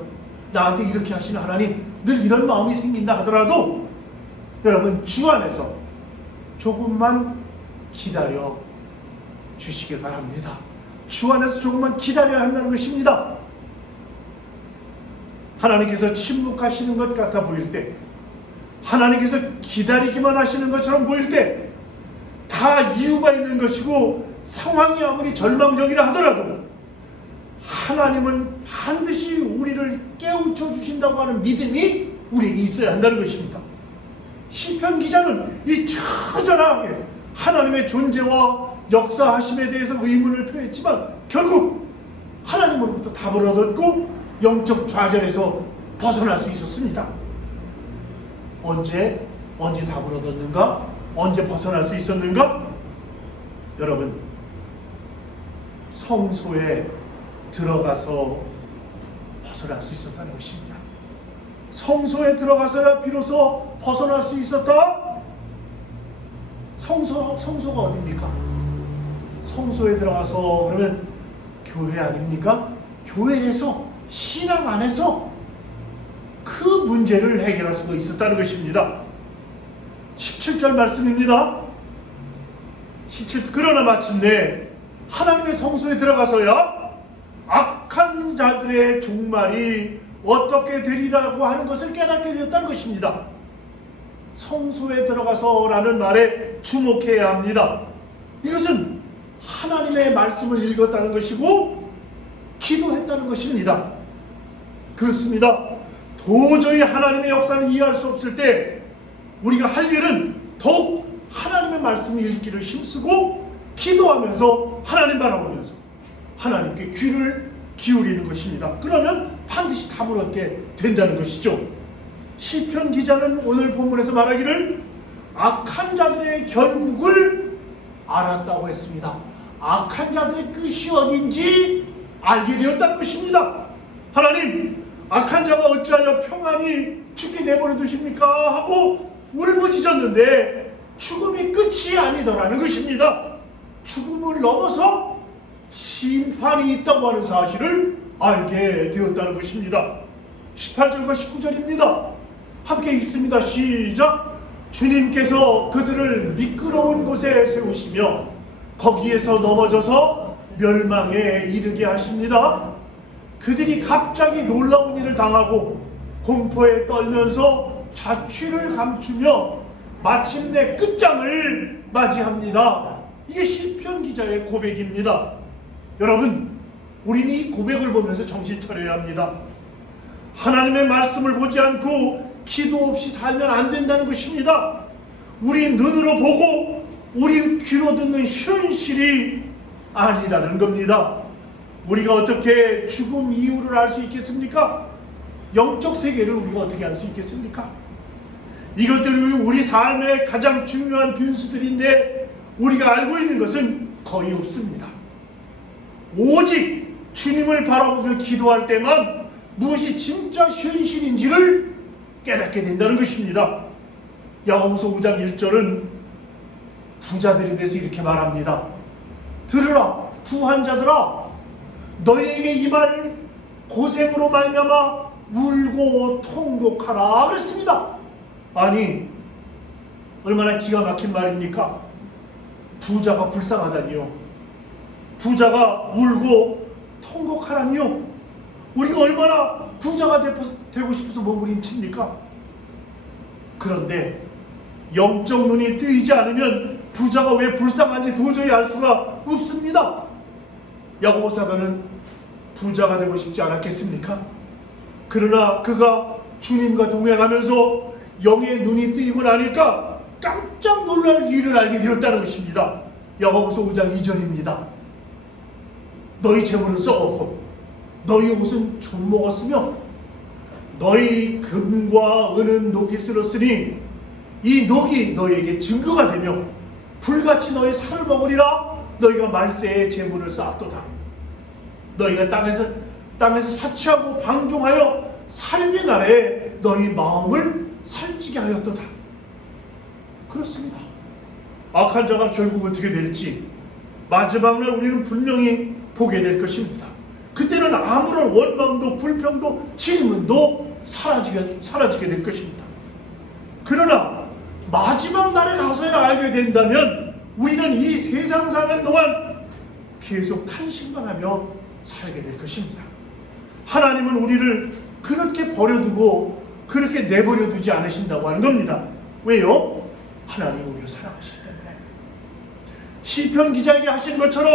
나한테 이렇게 하시는 하나님, 늘 이런 마음이 생긴다 하더라도 여러분, 주 안에서 조금만 기다려 주시길 바랍니다. 주 안에서 조금만 기다려야 한다는 것입니다. 하나님께서 침묵하시는 것 같아 보일 때, 하나님께서 기다리기만 하시는 것처럼 보일 때 다 이유가 있는 것이고, 상황이 아무리 절망적이라 하더라도 하나님은 반드시 우리를 깨우쳐 주신다고 하는 믿음이 우리에게 있어야 한다는 것입니다. 시편 기자는 이 처절하게 하나님의 존재와 역사하심에 대해서 의문을 표했지만 결국 하나님으로부터 답을 얻었고 영적 좌절에서 벗어날 수 있었습니다. 언제 답을 얻었는가? 언제 벗어날 수 있었는가? 여러분, 성소에 들어가서 벗어날 수 있었다는 것입니다. 성소에 들어가서야 비로소 벗어날 수 있었다? 성소가 어딥니까? 성소에 들어가서 그러면 교회 아닙니까? 교회에서, 신앙 안에서 그 문제를 해결할 수가 있었다는 것입니다. 17절 말씀입니다. 17, 그러나 마침내 하나님의 성소에 들어가서야 악한 자들의 종말이 어떻게 되리라고 하는 것을 깨닫게 되었다는 것입니다. 성소에 들어가서라는 말에 주목해야 합니다. 이것은 하나님의 말씀을 읽었다는 것이고 기도했다는 것입니다. 그렇습니다. 도저히 하나님의 역사를 이해할 수 없을 때 우리가 할 일은 더욱 하나님의 말씀을 읽기를 힘쓰고 기도하면서 하나님 바라보면서 하나님께 귀를 기울이는 것입니다. 그러면 반드시 답을 얻게 된다는 것이죠. 시편 기자는 오늘 본문에서 말하기를 악한 자들의 결국을 알았다고 했습니다. 악한 자들의 끝이 어딘지 알게 되었다는 것입니다. 하나님, 악한 자가 어찌하여 평안히 죽게 내버려 두십니까? 하고 울부짖었는데 죽음이 끝이 아니더라는 것입니다. 죽음을 넘어서 심판이 있다고 하는 사실을 알게 되었다는 것입니다. 18절과 19절입니다. 함께 읽습니다. 시작. 주님께서 그들을 미끄러운 곳에 세우시며 거기에서 넘어져서 멸망에 이르게 하십니다. 그들이 갑자기 놀라운 일을 당하고 공포에 떨면서 자취를 감추며 마침내 끝장을 맞이합니다. 이게 시편 기자의 고백입니다. 여러분, 우리는 이 고백을 보면서 정신 차려야 합니다. 하나님의 말씀을 보지 않고 기도 없이 살면 안 된다는 것입니다. 우리 눈으로 보고 우리 귀로 듣는 현실이 아니라는 겁니다. 우리가 어떻게 죽음 이유를 알 수 있겠습니까? 영적 세계를 우리가 어떻게 알 수 있겠습니까? 이것들이 우리 삶의 가장 중요한 변수들인데 우리가 알고 있는 것은 거의 없습니다. 오직 주님을 바라보며 기도할 때만 무엇이 진짜 현실인지를 깨닫게 된다는 것입니다. 야고보서 5장 1절은 부자들에 대해서 이렇게 말합니다. 들으라, 부한 자들아, 너희에게 임할 고생으로 말미암아 울고 통곡하라 그랬습니다. 아니, 얼마나 기가 막힌 말입니까? 부자가 불쌍하다니요, 부자가 울고 통곡하라니요. 우리가 얼마나 부자가 되고 싶어서 몸부림칩니까? 그런데 영적 눈이 뜨이지 않으면 부자가 왜 불쌍한지 도저히 알 수가 없습니다. 야고보 사도는 부자가 되고 싶지 않았겠습니까? 그러나 그가 주님과 동행하면서 영의 눈이 뜨이고 나니까 깜짝 놀랄 일을 알게 되었다는 것입니다. 야고보서 5장 2절입니다. 너희 재물은 썩었고 너희 옷은 좀 먹었으며 너희 금과 은은 녹이 쓸었으니 이 녹이 너희에게 증거가 되며 불같이 너희 살을 먹으리라. 너희가 말세에 재물을 쌓았도다. 너희가 땅에서 사치하고 방종하여 살육의 날에 너희 마음을 살찌게 하였도다. 그렇습니다. 악한 자가 결국 어떻게 될지 마지막 날 우리는 분명히 보게 될 것입니다. 그때는 아무런 원망도 불평도 질문도 사라지게 될 것입니다. 그러나 마지막 날에 가서야 알게 된다면 우리는 이 세상 사는 동안 계속 탄식만 하며 살게 될 것입니다. 하나님은 우리를 그렇게 버려두고 그렇게 내버려 두지 않으신다고 하는 겁니다. 왜요? 하나님은 우리를 사랑하시기 때문에. 시편 기자에게 하신 것처럼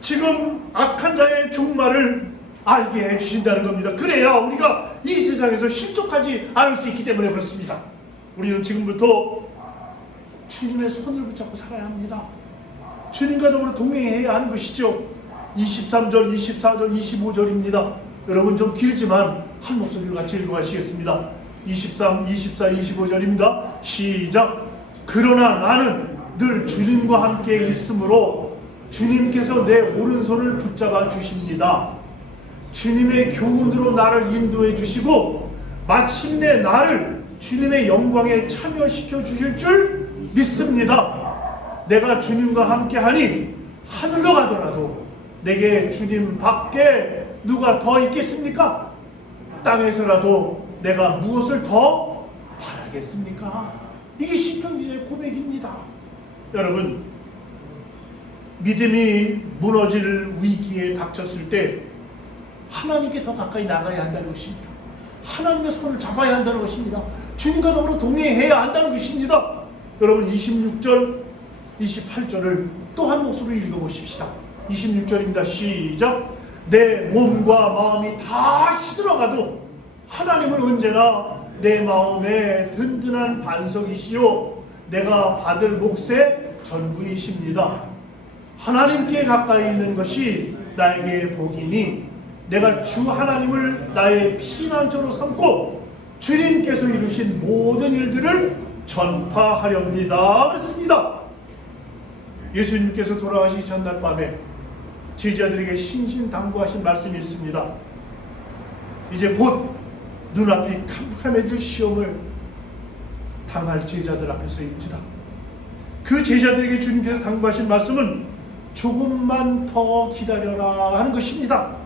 지금 악한 자의 종말을 알게 해주신다는 겁니다. 그래야 우리가 이 세상에서 실족하지 않을 수 있기 때문에 그렇습니다. 우리는 지금부터 주님의 손을 붙잡고 살아야 합니다. 주님과 더불어 동행해야 하는 것이죠. 23절, 24절, 25절입니다. 여러분 좀 길지만 한 목소리로 같이 읽어가시겠습니다. 23, 24, 25절입니다. 시작. 그러나 나는 늘 주님과 함께 있으므로 주님께서 내 오른손을 붙잡아 주십니다. 주님의 교훈으로 나를 인도해 주시고 마침내 나를 주님의 영광에 참여시켜 주실 줄 믿습니다. 내가 주님과 함께하니 하늘로 가더라도 내게 주님 밖에 누가 더 있겠습니까? 땅에서라도 내가 무엇을 더 바라겠습니까? 이게 시편 기자의 고백입니다. 여러분, 믿음이 무너질 위기에 닥쳤을 때 하나님께 더 가까이 나가야 한다는 것입니다. 하나님의 손을 잡아야 한다는 것입니다. 주님과 더불어 동행해야 한다는 것입니다. 여러분 26절, 28절을 또 한 목소리로 읽어보십시다. 26절입니다. 시작. 내 몸과 마음이 다 시들어가도 하나님은 언제나 내 마음에 든든한 반석이시요 내가 받을 몫의 전부이십니다. 하나님께 가까이 있는 것이 나에게 복이니 내가 주 하나님을 나의 피난처로 삼고 주님께서 이루신 모든 일들을 전파하렵니다. 그렇습니다. 예수님께서 돌아가시기 전날 밤에 제자들에게 신신당부하신 말씀이 있습니다. 이제 곧 눈앞이 캄캄해질 시험을 당할 제자들 앞에서입니다. 그 제자들에게 주님께서 당부하신 말씀은 조금만 더 기다려라 하는 것입니다.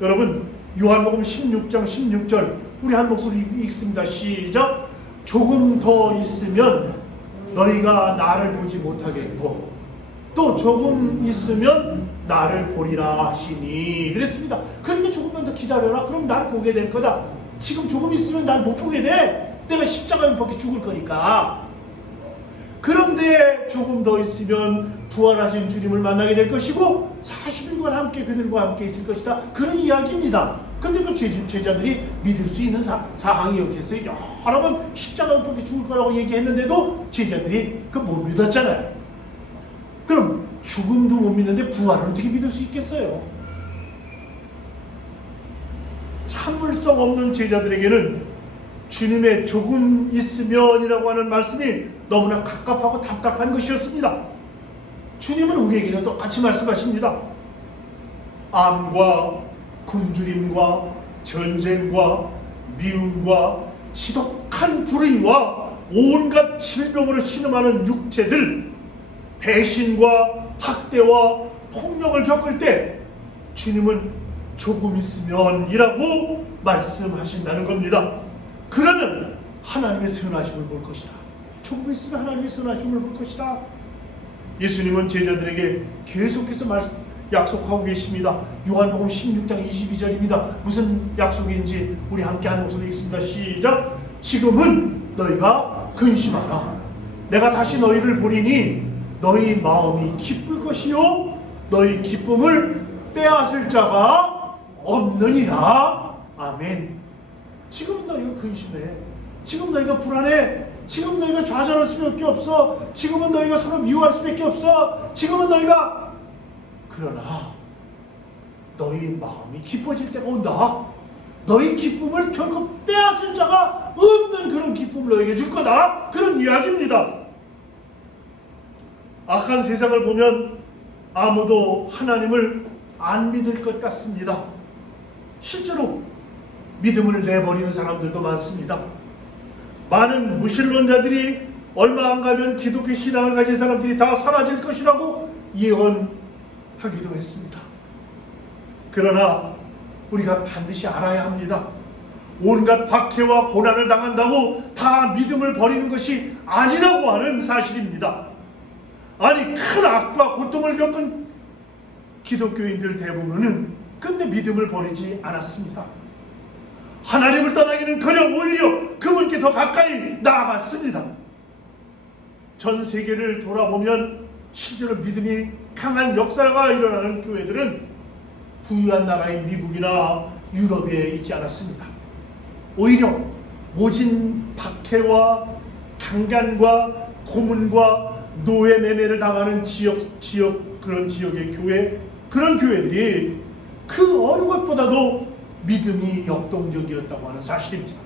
여러분 요한복음 16장 16절 우리 한 목소리 읽습니다. 시작. 조금 더 있으면 너희가 나를 보지 못하겠고 또 조금 있으면 나를 보리라 하시니 그랬습니다. 그러니까 조금만 더 기다려라. 그럼 날 보게 될 거다. 지금 조금 있으면 날 못 보게 돼. 내가 십자가에 못 박혀 죽을 거니까. 그런데 조금 더 있으면 부활하신 주님을 만나게 될 것이고 40일간 함께 그들과 함께 있을 것이다. 그런 이야기입니다. 근데 그 제자들이 믿을 수 있는 사항이었겠어요. 여러 번 십자가에 못 박혀 죽을 거라고 얘기했는데도 제자들이 그 못 믿었잖아요. 그럼 죽음도 못 믿는데 부활을 어떻게 믿을 수 있겠어요? 참을성 없는 제자들에게는 주님의 조금 있으면이라고 하는 말씀이 너무나 갑갑하고 답답한 것이었습니다. 주님은 우리에게도 똑같이 말씀하십니다. 암과 굶주림과 전쟁과 미움과 지독한 불의와 온갖 질병으로 신음하는 육체들, 배신과 학대와 폭력을 겪을 때 주님은 조금 있으면이라고 말씀하신다는 겁니다. 그러면 하나님의 선하심을 볼 것이다. 조금 있으면 하나님의 선하심을 볼 것이다. 예수님은 제자들에게 계속해서 약속하고 계십니다. 요한복음 16장 22절입니다. 무슨 약속인지 우리 함께 한 목소리 읽습니다. 시작. 지금은 너희가 근심하라. 내가 다시 너희를 보리니 너희 마음이 기쁠 것이요 너희 기쁨을 빼앗을 자가 없느니라. 아멘. 지금은 너희가 근심해. 지금 너희가 불안해. 지금 너희가 좌절할 수밖에 없어. 지금은 너희가 서로 미워할 수밖에 없어. 지금은 너희가 그러나 너희 마음이 기뻐질 때가 온다. 너희 기쁨을 결코 빼앗을 자가 없는 그런 기쁨을 너희에게 줄 거다. 그런 이야기입니다. 악한 세상을 보면 아무도 하나님을 안 믿을 것 같습니다. 실제로 믿음을 내버리는 사람들도 많습니다. 많은 무신론자들이 얼마 안 가면 기독교 신앙을 가진 사람들이 다 사라질 것이라고 예언하기도 했습니다. 그러나 우리가 반드시 알아야 합니다. 온갖 박해와 고난을 당한다고 다 믿음을 버리는 것이 아니라고 하는 사실입니다. 아니, 큰 악과 고통을 겪은 기독교인들 대부분은 끝내 믿음을 버리지 않았습니다. 하나님을 떠나기는커녕 오히려 그분께 더 가까이 나아갔습니다. 전 세계를 돌아보면 실제로 믿음이 강한 역사가 일어나는 교회들은 부유한 나라인 미국이나 유럽에 있지 않았습니다. 오히려 모진 박해와 강간과 고문과 노예 매매를 당하는 그런 지역의 교회, 그런 교회들이 그 어느 것보다도 믿음이 역동적이었다고 하는 사실입니다.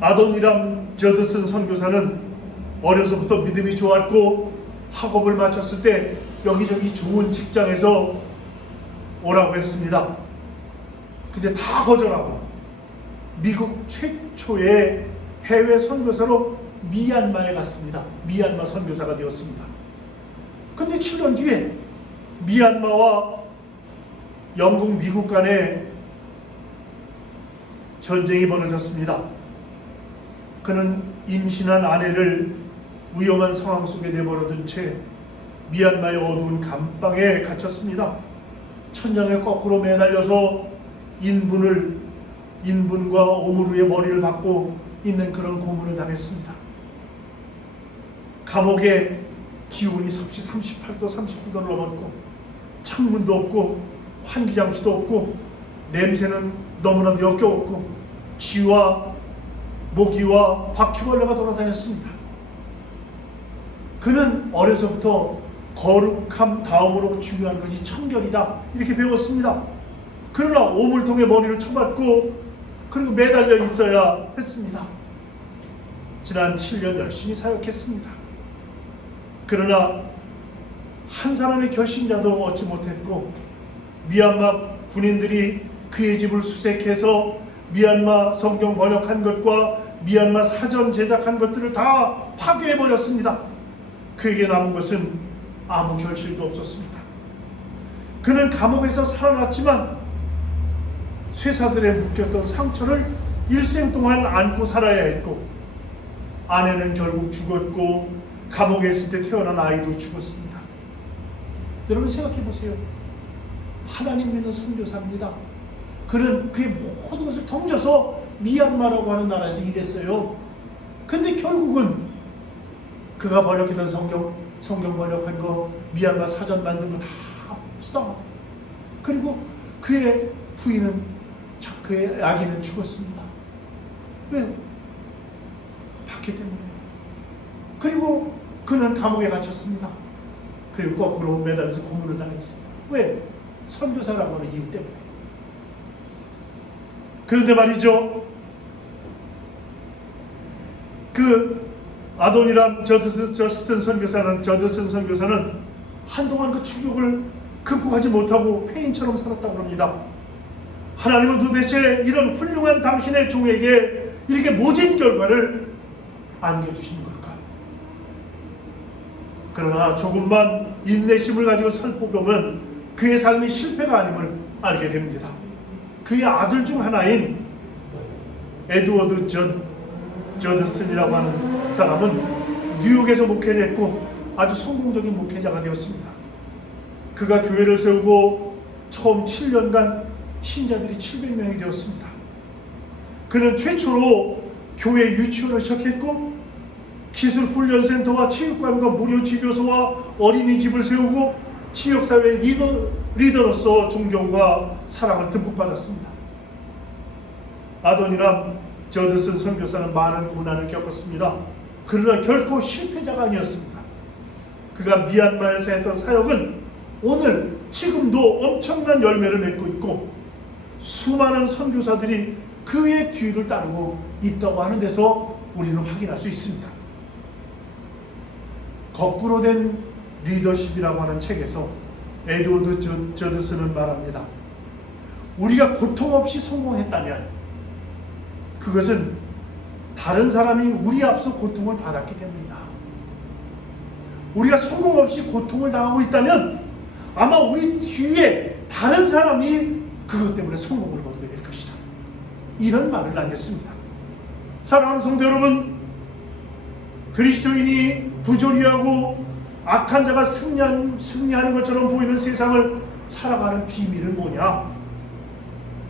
아도니람 저드슨 선교사는 어려서부터 믿음이 좋았고 학업을 마쳤을 때 여기저기 좋은 직장에서 오라고 했습니다. 근데 다 거절하고 미국 최초의 해외 선교사로 미얀마에 갔습니다. 미얀마 선교사가 되었습니다. 근데 7년 뒤에 미얀마와 영국, 미국 간에 전쟁이 벌어졌습니다. 그는 임신한 아내를 위험한 상황 속에 내버려둔 채 미얀마의 어두운 감방에 갇혔습니다. 천장에 거꾸로 매달려서 인분과 오물 위에 머리를 박고 있는 그런 고문을 당했습니다. 감옥에 기온이 섭씨 38도, 39도를 넘었고 창문도 없고 환기장치도 없고 냄새는 너무나도 역겨웠고 쥐와 모기와 바퀴벌레가 돌아다녔습니다. 그는 어려서부터 거룩함 다음으로 중요한 것이 청결이다 이렇게 배웠습니다. 그러나 오물통에 머리를 쳐박고 그리고 매달려 있어야 했습니다. 지난 7년 열심히 사역했습니다. 그러나 한 사람의 결심자도 얻지 못했고 미얀마 군인들이 그의 집을 수색해서 미얀마 성경 번역한 것과 미얀마 사전 제작한 것들을 다 파괴해버렸습니다. 그에게 남은 것은 아무 결실도 없었습니다. 그는 감옥에서 살아났지만 쇠사슬에 묶였던 상처를 일생 동안 안고 살아야 했고 아내는 결국 죽었고 감옥에 있을 때 태어난 아이도 죽었습니다. 여러분 생각해 보세요. 하나님 믿는 선교사입니다. 그는 그의 모든 것을 던져서 미얀마라고 하는 나라에서 일했어요. 근데 결국은 그가 번역했던 성경 번역한 거, 미얀마 사전 만든 거 다 쓰다가 그리고 그의 부인은, 그의 아기는 죽었습니다. 왜요? 박해 때문에. 그리고 그는 감옥에 갇혔습니다. 그리고 거꾸로 매달려서 고문을 당했습니다. 왜? 선교사라고 하는 이유 때문에. 그런데 말이죠, 그 아도니람 저드슨 선교사는 한동안 그 충격을 극복하지 못하고 폐인처럼 살았다고 합니다. 하나님은 도대체 이런 훌륭한 당신의 종에게 이렇게 모진 결과를 안겨주신 걸까? 그러나 조금만 인내심을 가지고 살펴보면 그의 삶이 실패가 아님을 알게 됩니다. 그의 아들 중 하나인 에드워드 저드슨이라고 하는 사람은 뉴욕에서 목회를 했고 아주 성공적인 목회자가 되었습니다. 그가 교회를 세우고 처음 7년간 신자들이 700명이 되었습니다. 그는 최초로 교회 유치원을 시작했고 기술훈련센터와 체육관과 무료 집요소와 어린이집을 세우고 지역사회 리더로서 존경과 사랑을 듬뿍 받았습니다. 아도니람 저드슨 선교사는 많은 고난을 겪었습니다. 그러나 결코 실패자가 아니었습니다. 그가 미얀마에서 했던 사역은 오늘 지금도 엄청난 열매를 맺고 있고 수많은 선교사들이 그의 뒤를 따르고 있다고 하는 데서 우리는 확인할 수 있습니다. 거꾸로 된 리더십이라고 하는 책에서 에드워드 저드스는 말합니다. 우리가 고통 없이 성공했다면 그것은 다른 사람이 우리 앞서 고통을 받았기 때문이다. 우리가 성공 없이 고통을 당하고 있다면 아마 우리 뒤에 다른 사람이 그것 때문에 성공을 거두게 될 것이다. 이런 말을 남겼습니다. 사랑하는 성도 여러분, 그리스도인이 부조리하고 악한 자가 승리하는 것처럼 보이는 세상을 살아가는 비밀은 뭐냐?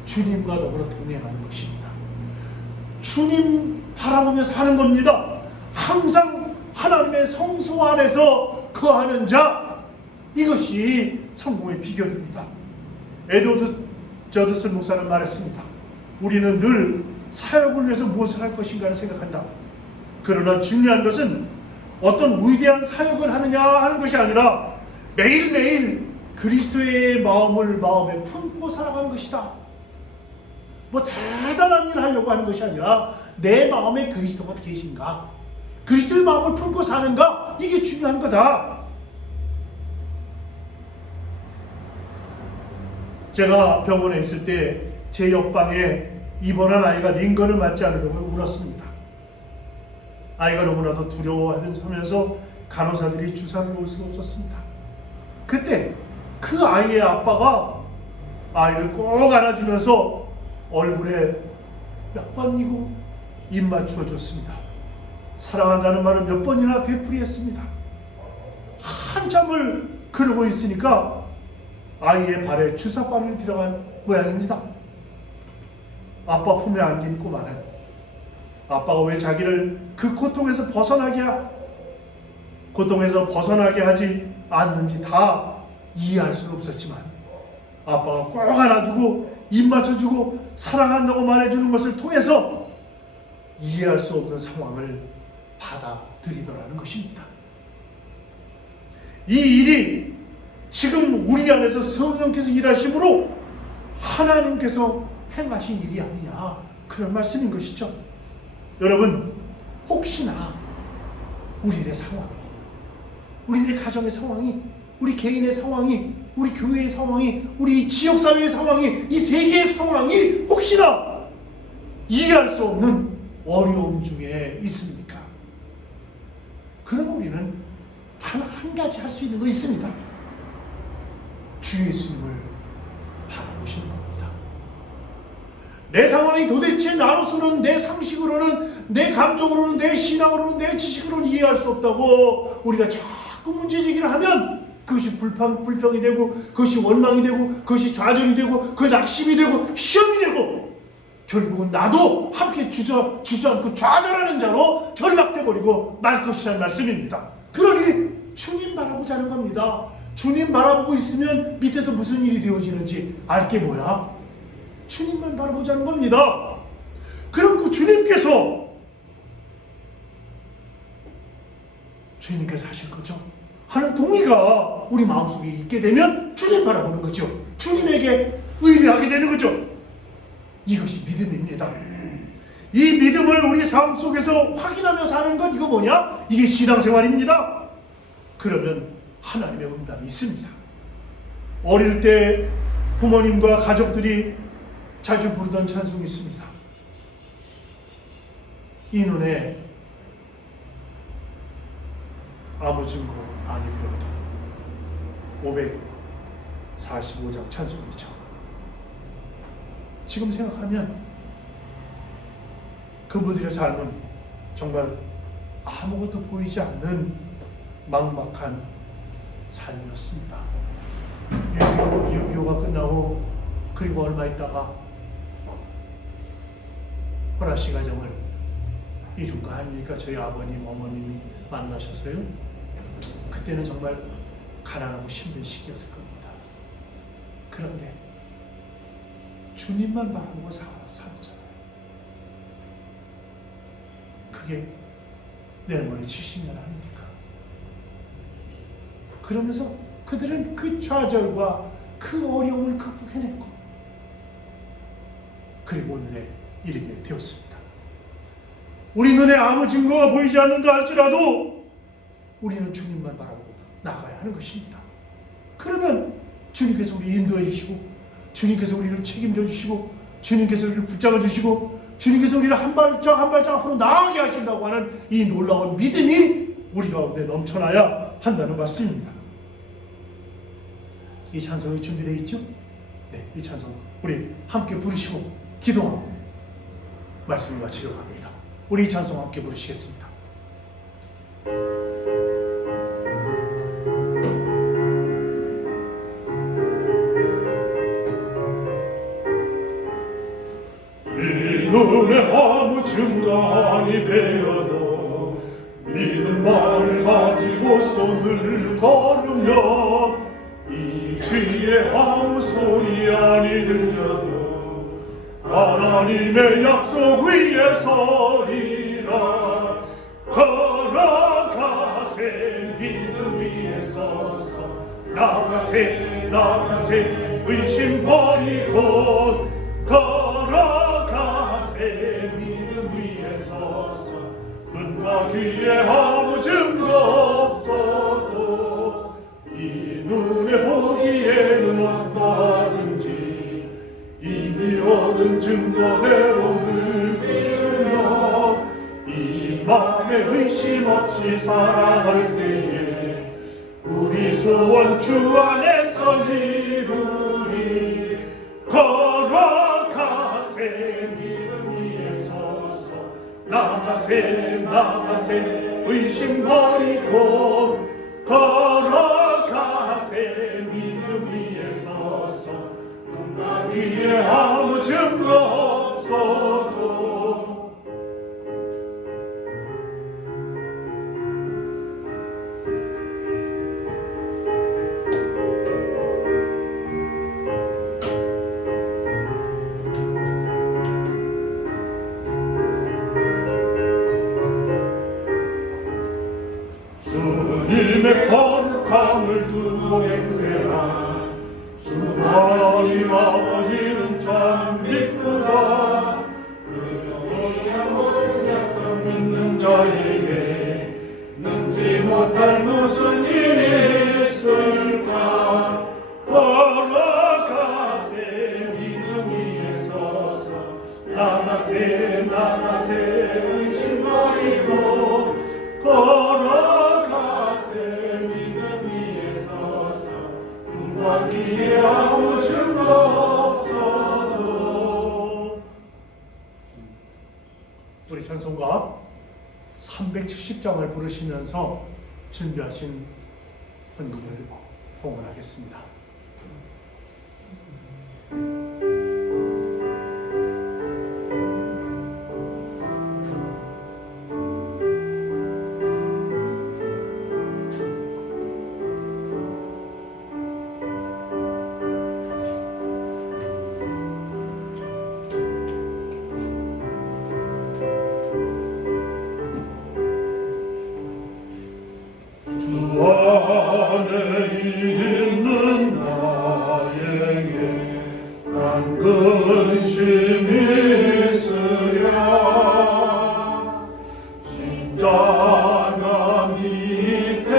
주님과 더불어 동행하는 것입니다. 주님 바라보며 사는 겁니다. 항상 하나님의 성소 안에서 거하는 자, 이것이 성공의 비결입니다. 에드워드 저드스 목사는 말했습니다. 우리는 늘 사역을 위해서 무엇을 할 것인가를 생각한다. 그러나 중요한 것은 어떤 위대한 사역을 하느냐 하는 것이 아니라 매일매일 그리스도의 마음을 마음에 품고 살아가는 것이다. 뭐 대단한 일을 하려고 하는 것이 아니라 내 마음에 그리스도가 계신가, 그리스도의 마음을 품고 사는가, 이게 중요한 거다. 제가 병원에 있을 때 제 옆방에 입원한 아이가 링거를 맞지 않으려고 울었습니다. 아이가 너무나도 두려워하면서 간호사들이 주사를 놓을 수가 없었습니다. 그때 그 아이의 아빠가 아이를 꼭 안아주면서 얼굴에 몇 번이고 입 맞추어 줬습니다. 사랑한다는 말을 몇 번이나 되풀이했습니다. 한참을 그러고 있으니까 아이의 발에 주사바늘이 들어간 모양입니다. 아빠 품에 안긴 꼬마는 아빠가 왜 자기를 그 고통에서 벗어나게 하지 않는지 다 이해할 수는 없었지만 아빠가 꼭 안아주고 입 맞춰주고 사랑한다고 말해주는 것을 통해서 이해할 수 없는 상황을 받아들이더라는 것입니다. 이 일이 지금 우리 안에서 성령께서 일하심으로 하나님께서 행하신 일이 아니냐, 그런 말씀인 것이죠. 여러분, 혹시나 우리의 상황이, 우리들의 가정의 상황이, 우리 개인의 상황이, 우리 교회의 상황이, 우리 지역사회의 상황이, 이 세계의 상황이 혹시나 이해할 수 없는 어려움 중에 있습니까? 그럼 우리는 단 한 가지 할 수 있는 거 있습니다. 주 예수님을 바라보시는 겁니다. 내 상황이 도대체 나로서는, 내 상식으로는, 내 감정으로는, 내 신앙으로는, 내 지식으로는 이해할 수 없다고 우리가 자꾸 문제제기를 하면 그것이 불평이 되고, 그것이 원망이 되고, 그것이 좌절이 되고, 그것이 낙심이 되고, 시험이 되고, 결국은 나도 함께 주저앉고 좌절하는 자로 전락돼버리고 말 것이라는 말씀입니다. 그러니 주님 바라보자는 겁니다. 주님 바라보고 있으면 밑에서 무슨 일이 되어지는지 알 게 뭐야? 주님만 바라보자는 겁니다. 그럼 그 주님께서 하실 거죠. 하는 동의가 우리 마음속에 있게 되면 주님 바라보는 거죠. 주님에게 의뢰하게 되는 거죠. 이것이 믿음입니다. 이 믿음을 우리 삶 속에서 확인하며 사는 것, 이거 뭐냐? 이게 신앙생활입니다. 그러면 하나님의 응답이 있습니다. 어릴 때 부모님과 가족들이 자주 부르던 찬송이 있습니다. 이 눈에 아무 증거 아니 배우도 545장 찬송이죠. 지금 생각하면 그분들의 삶은 정말 아무것도 보이지 않는 막막한 삶이었습니다. 6.25가 끝나고 그리고 얼마 있다가 호라시 가정을 이룬 거 아닙니까? 저희 아버님, 어머님이 만나셨어요. 그때는 정말 가난하고 힘든 시기였을 겁니다. 그런데 주님만 바라보고 살았잖아요. 그게 내일모레 70년 아닙니까? 그러면서 그들은 그 좌절과 그 어려움을 극복해냈고, 그리고 오늘에 이르게 되었습니다. 우리 눈에 아무 증거가 보이지 않는다 할지라도 우리는 주님만 바라보고 나가야 하는 것입니다. 그러면 주님께서 우리 인도해 주시고, 주님께서 우리를 책임져 주시고, 주님께서 우리를 붙잡아 주시고, 주님께서 우리를 한 발짝 한 발짝 앞으로 나아가게 하신다고 하는 이 놀라운 믿음이 우리 가운데 넘쳐나야 한다는 말씀입니다. 이 찬송이 준비되어 있죠? 네, 이 찬송 우리 함께 부르시고 기도하고 말씀을 마치려고 합니다. 우리 이 찬송 함께 부르시겠습니다. 이 눈에 아무 증거이 되어도 믿음만을 가지고 손을 걸으며 이 귀에 아무 소리 아니 들려도 하나님의 약속 위에 서리라. 걸어가세 믿음 위에 서서 나가세 나가세 의심 버리고 걸어가세 믿음 위에 서서 눈과 귀에 아무 증거 없어도 이 눈에 보기에는 어떠하든지 이미 얻은 증거대로 늘 믿으며 이 맘에 의심 없이 살아갈 때에 우리 소원 주 안에서 이루리. 걸어가세 믿음 위에 서서 나가세 나가세 의심 버리고 걸어가세 믿음 위에 서서 눈과 귀에 아무 증거 없어도 주님의 거룩함을 두고 맹세한 주 하나님 아버지는 참 믿구나. 그의 모든 약속 믿는 자에게 능지 못할 무슨 일이 있을까. 걸어가세 믿음 위에 서서 나가세 나가세 의심 버리고 걸어가세 믿음 위에 서서 눈과 귀에 아무 증거 없어도. 우리 찬송가 370장을 부르시면서 준비하신 헌금을 봉헌하겠습니다. 주 안에 있는 나에게 난 근심이 있으랴. 십자가 밑에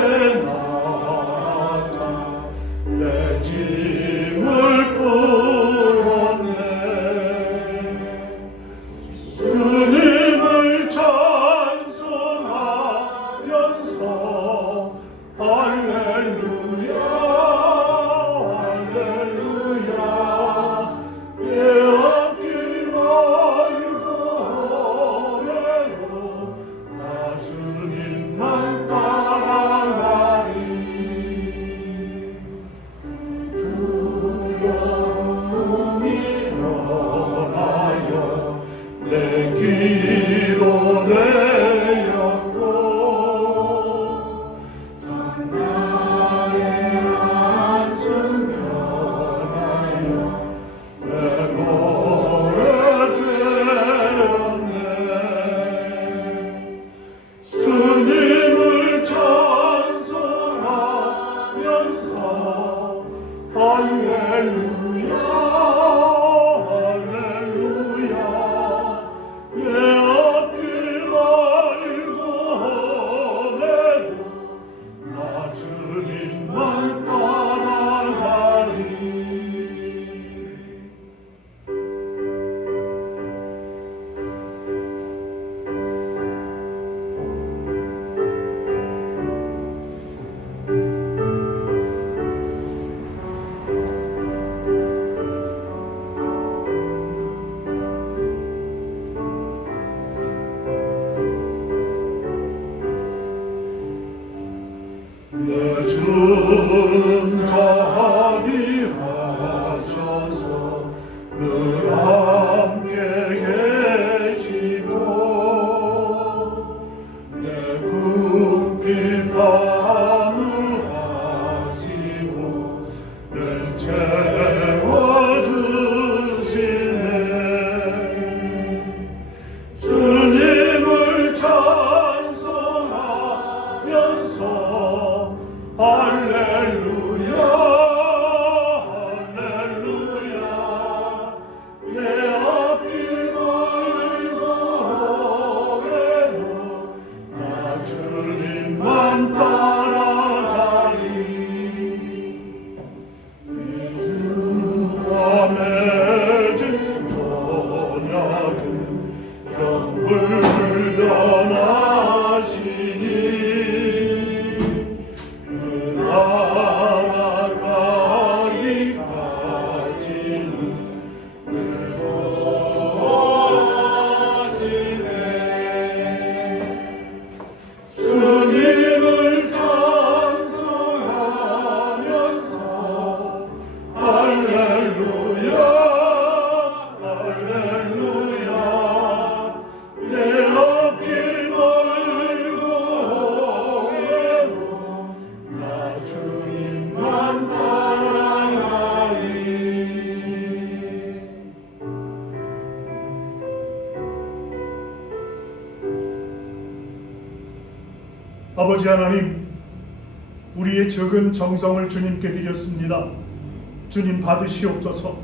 나가 내 짐을 풀었네. 주님을 찬송하면서 할렐루야 할렐루야 내 앞길 할렐루야 할렐루야 내 앞길 멀고 외로 나 주님만 따라가리. 아버지 하나님, 우리의 적은 정성을 주님께 드렸습니다. 주님 받으시옵소서.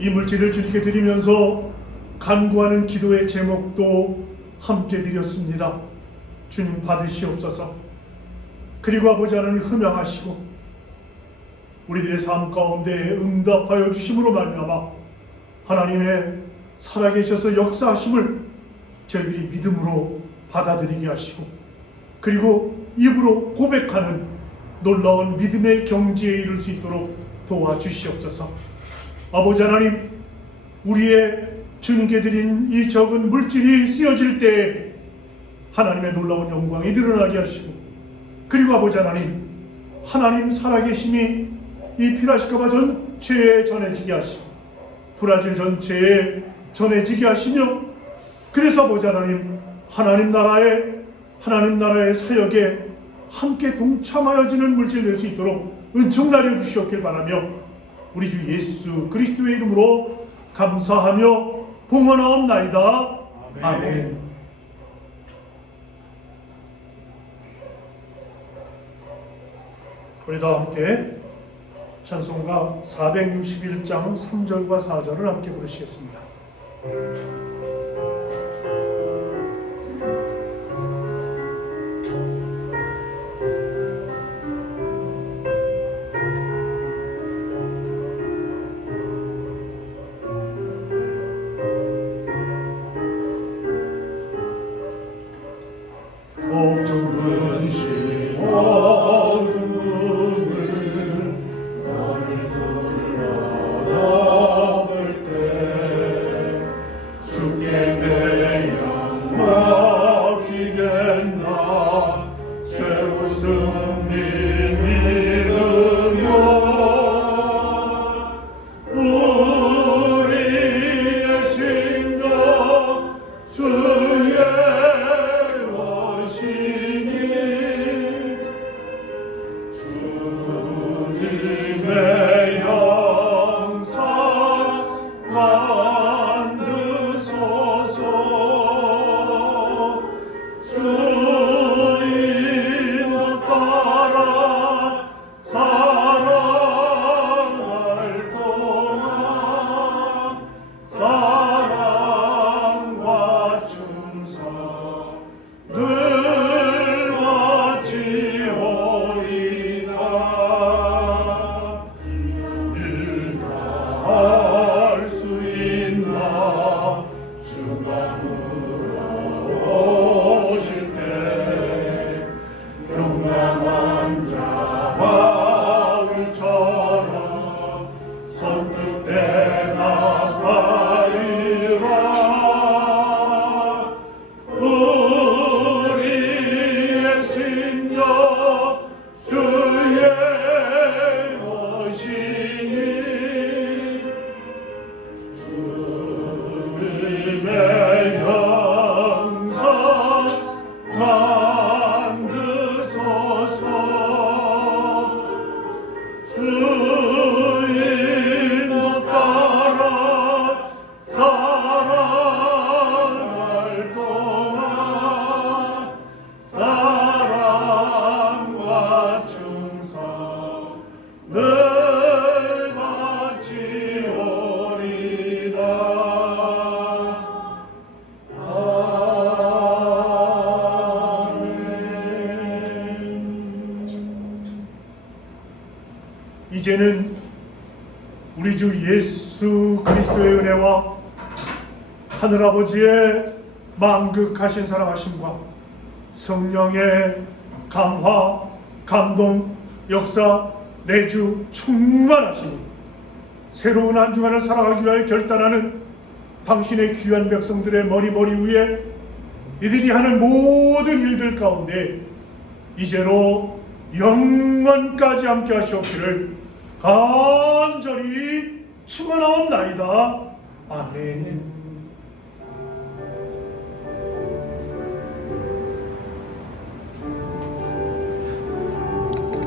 이 물질을 주님께 드리면서 간구하는 기도의 제목도 함께 드렸습니다. 주님 받으시옵소서. 그리고 아버지 하나님 흠양하시고 우리들의 삶 가운데 응답하여 주심으로 말미암아 하나님의 살아계셔서 역사하심을 저희들이 믿음으로 받아들이게 하시고 그리고 입으로 고백하는 놀라운 믿음의 경지에 이를 수 있도록 도와주시옵소서. 아버지 하나님, 우리의 주님께 드린 이 적은 물질이 쓰여질 때에 하나님의 놀라운 영광이 드러나게 하시고 그리고 아버지 하나님, 하나님 살아계심이 이 피라시카바 전체에 전해지게 하시고 브라질 전체에 전해지게 하시며 그래서 아버지 하나님, 하나님 나라의 사역에 함께 동참하여지는 물질 될 수 있도록 은총 나려 주시옵길 바라며 우리 주 예수 그리스도의 이름으로 감사하며 봉헌하옵나이다. 아멘. 우리 다 함께 찬송가 461장 3절과 4절을 함께 부르시겠습니다. 이제는 우리 주 예수 그리스도의 은혜와 하늘아버지의 만극하신 사랑하심과 성령의 감화, 감동, 역사, 내주 충만하시니 새로운 한 주간을 살아가기 위하여 결단하는 당신의 귀한 백성들의 머리 위에 이들이 하는 모든 일들 가운데 이제로 영원까지 함께 하시옵기를 간절히 축원하옵나이다. 아멘.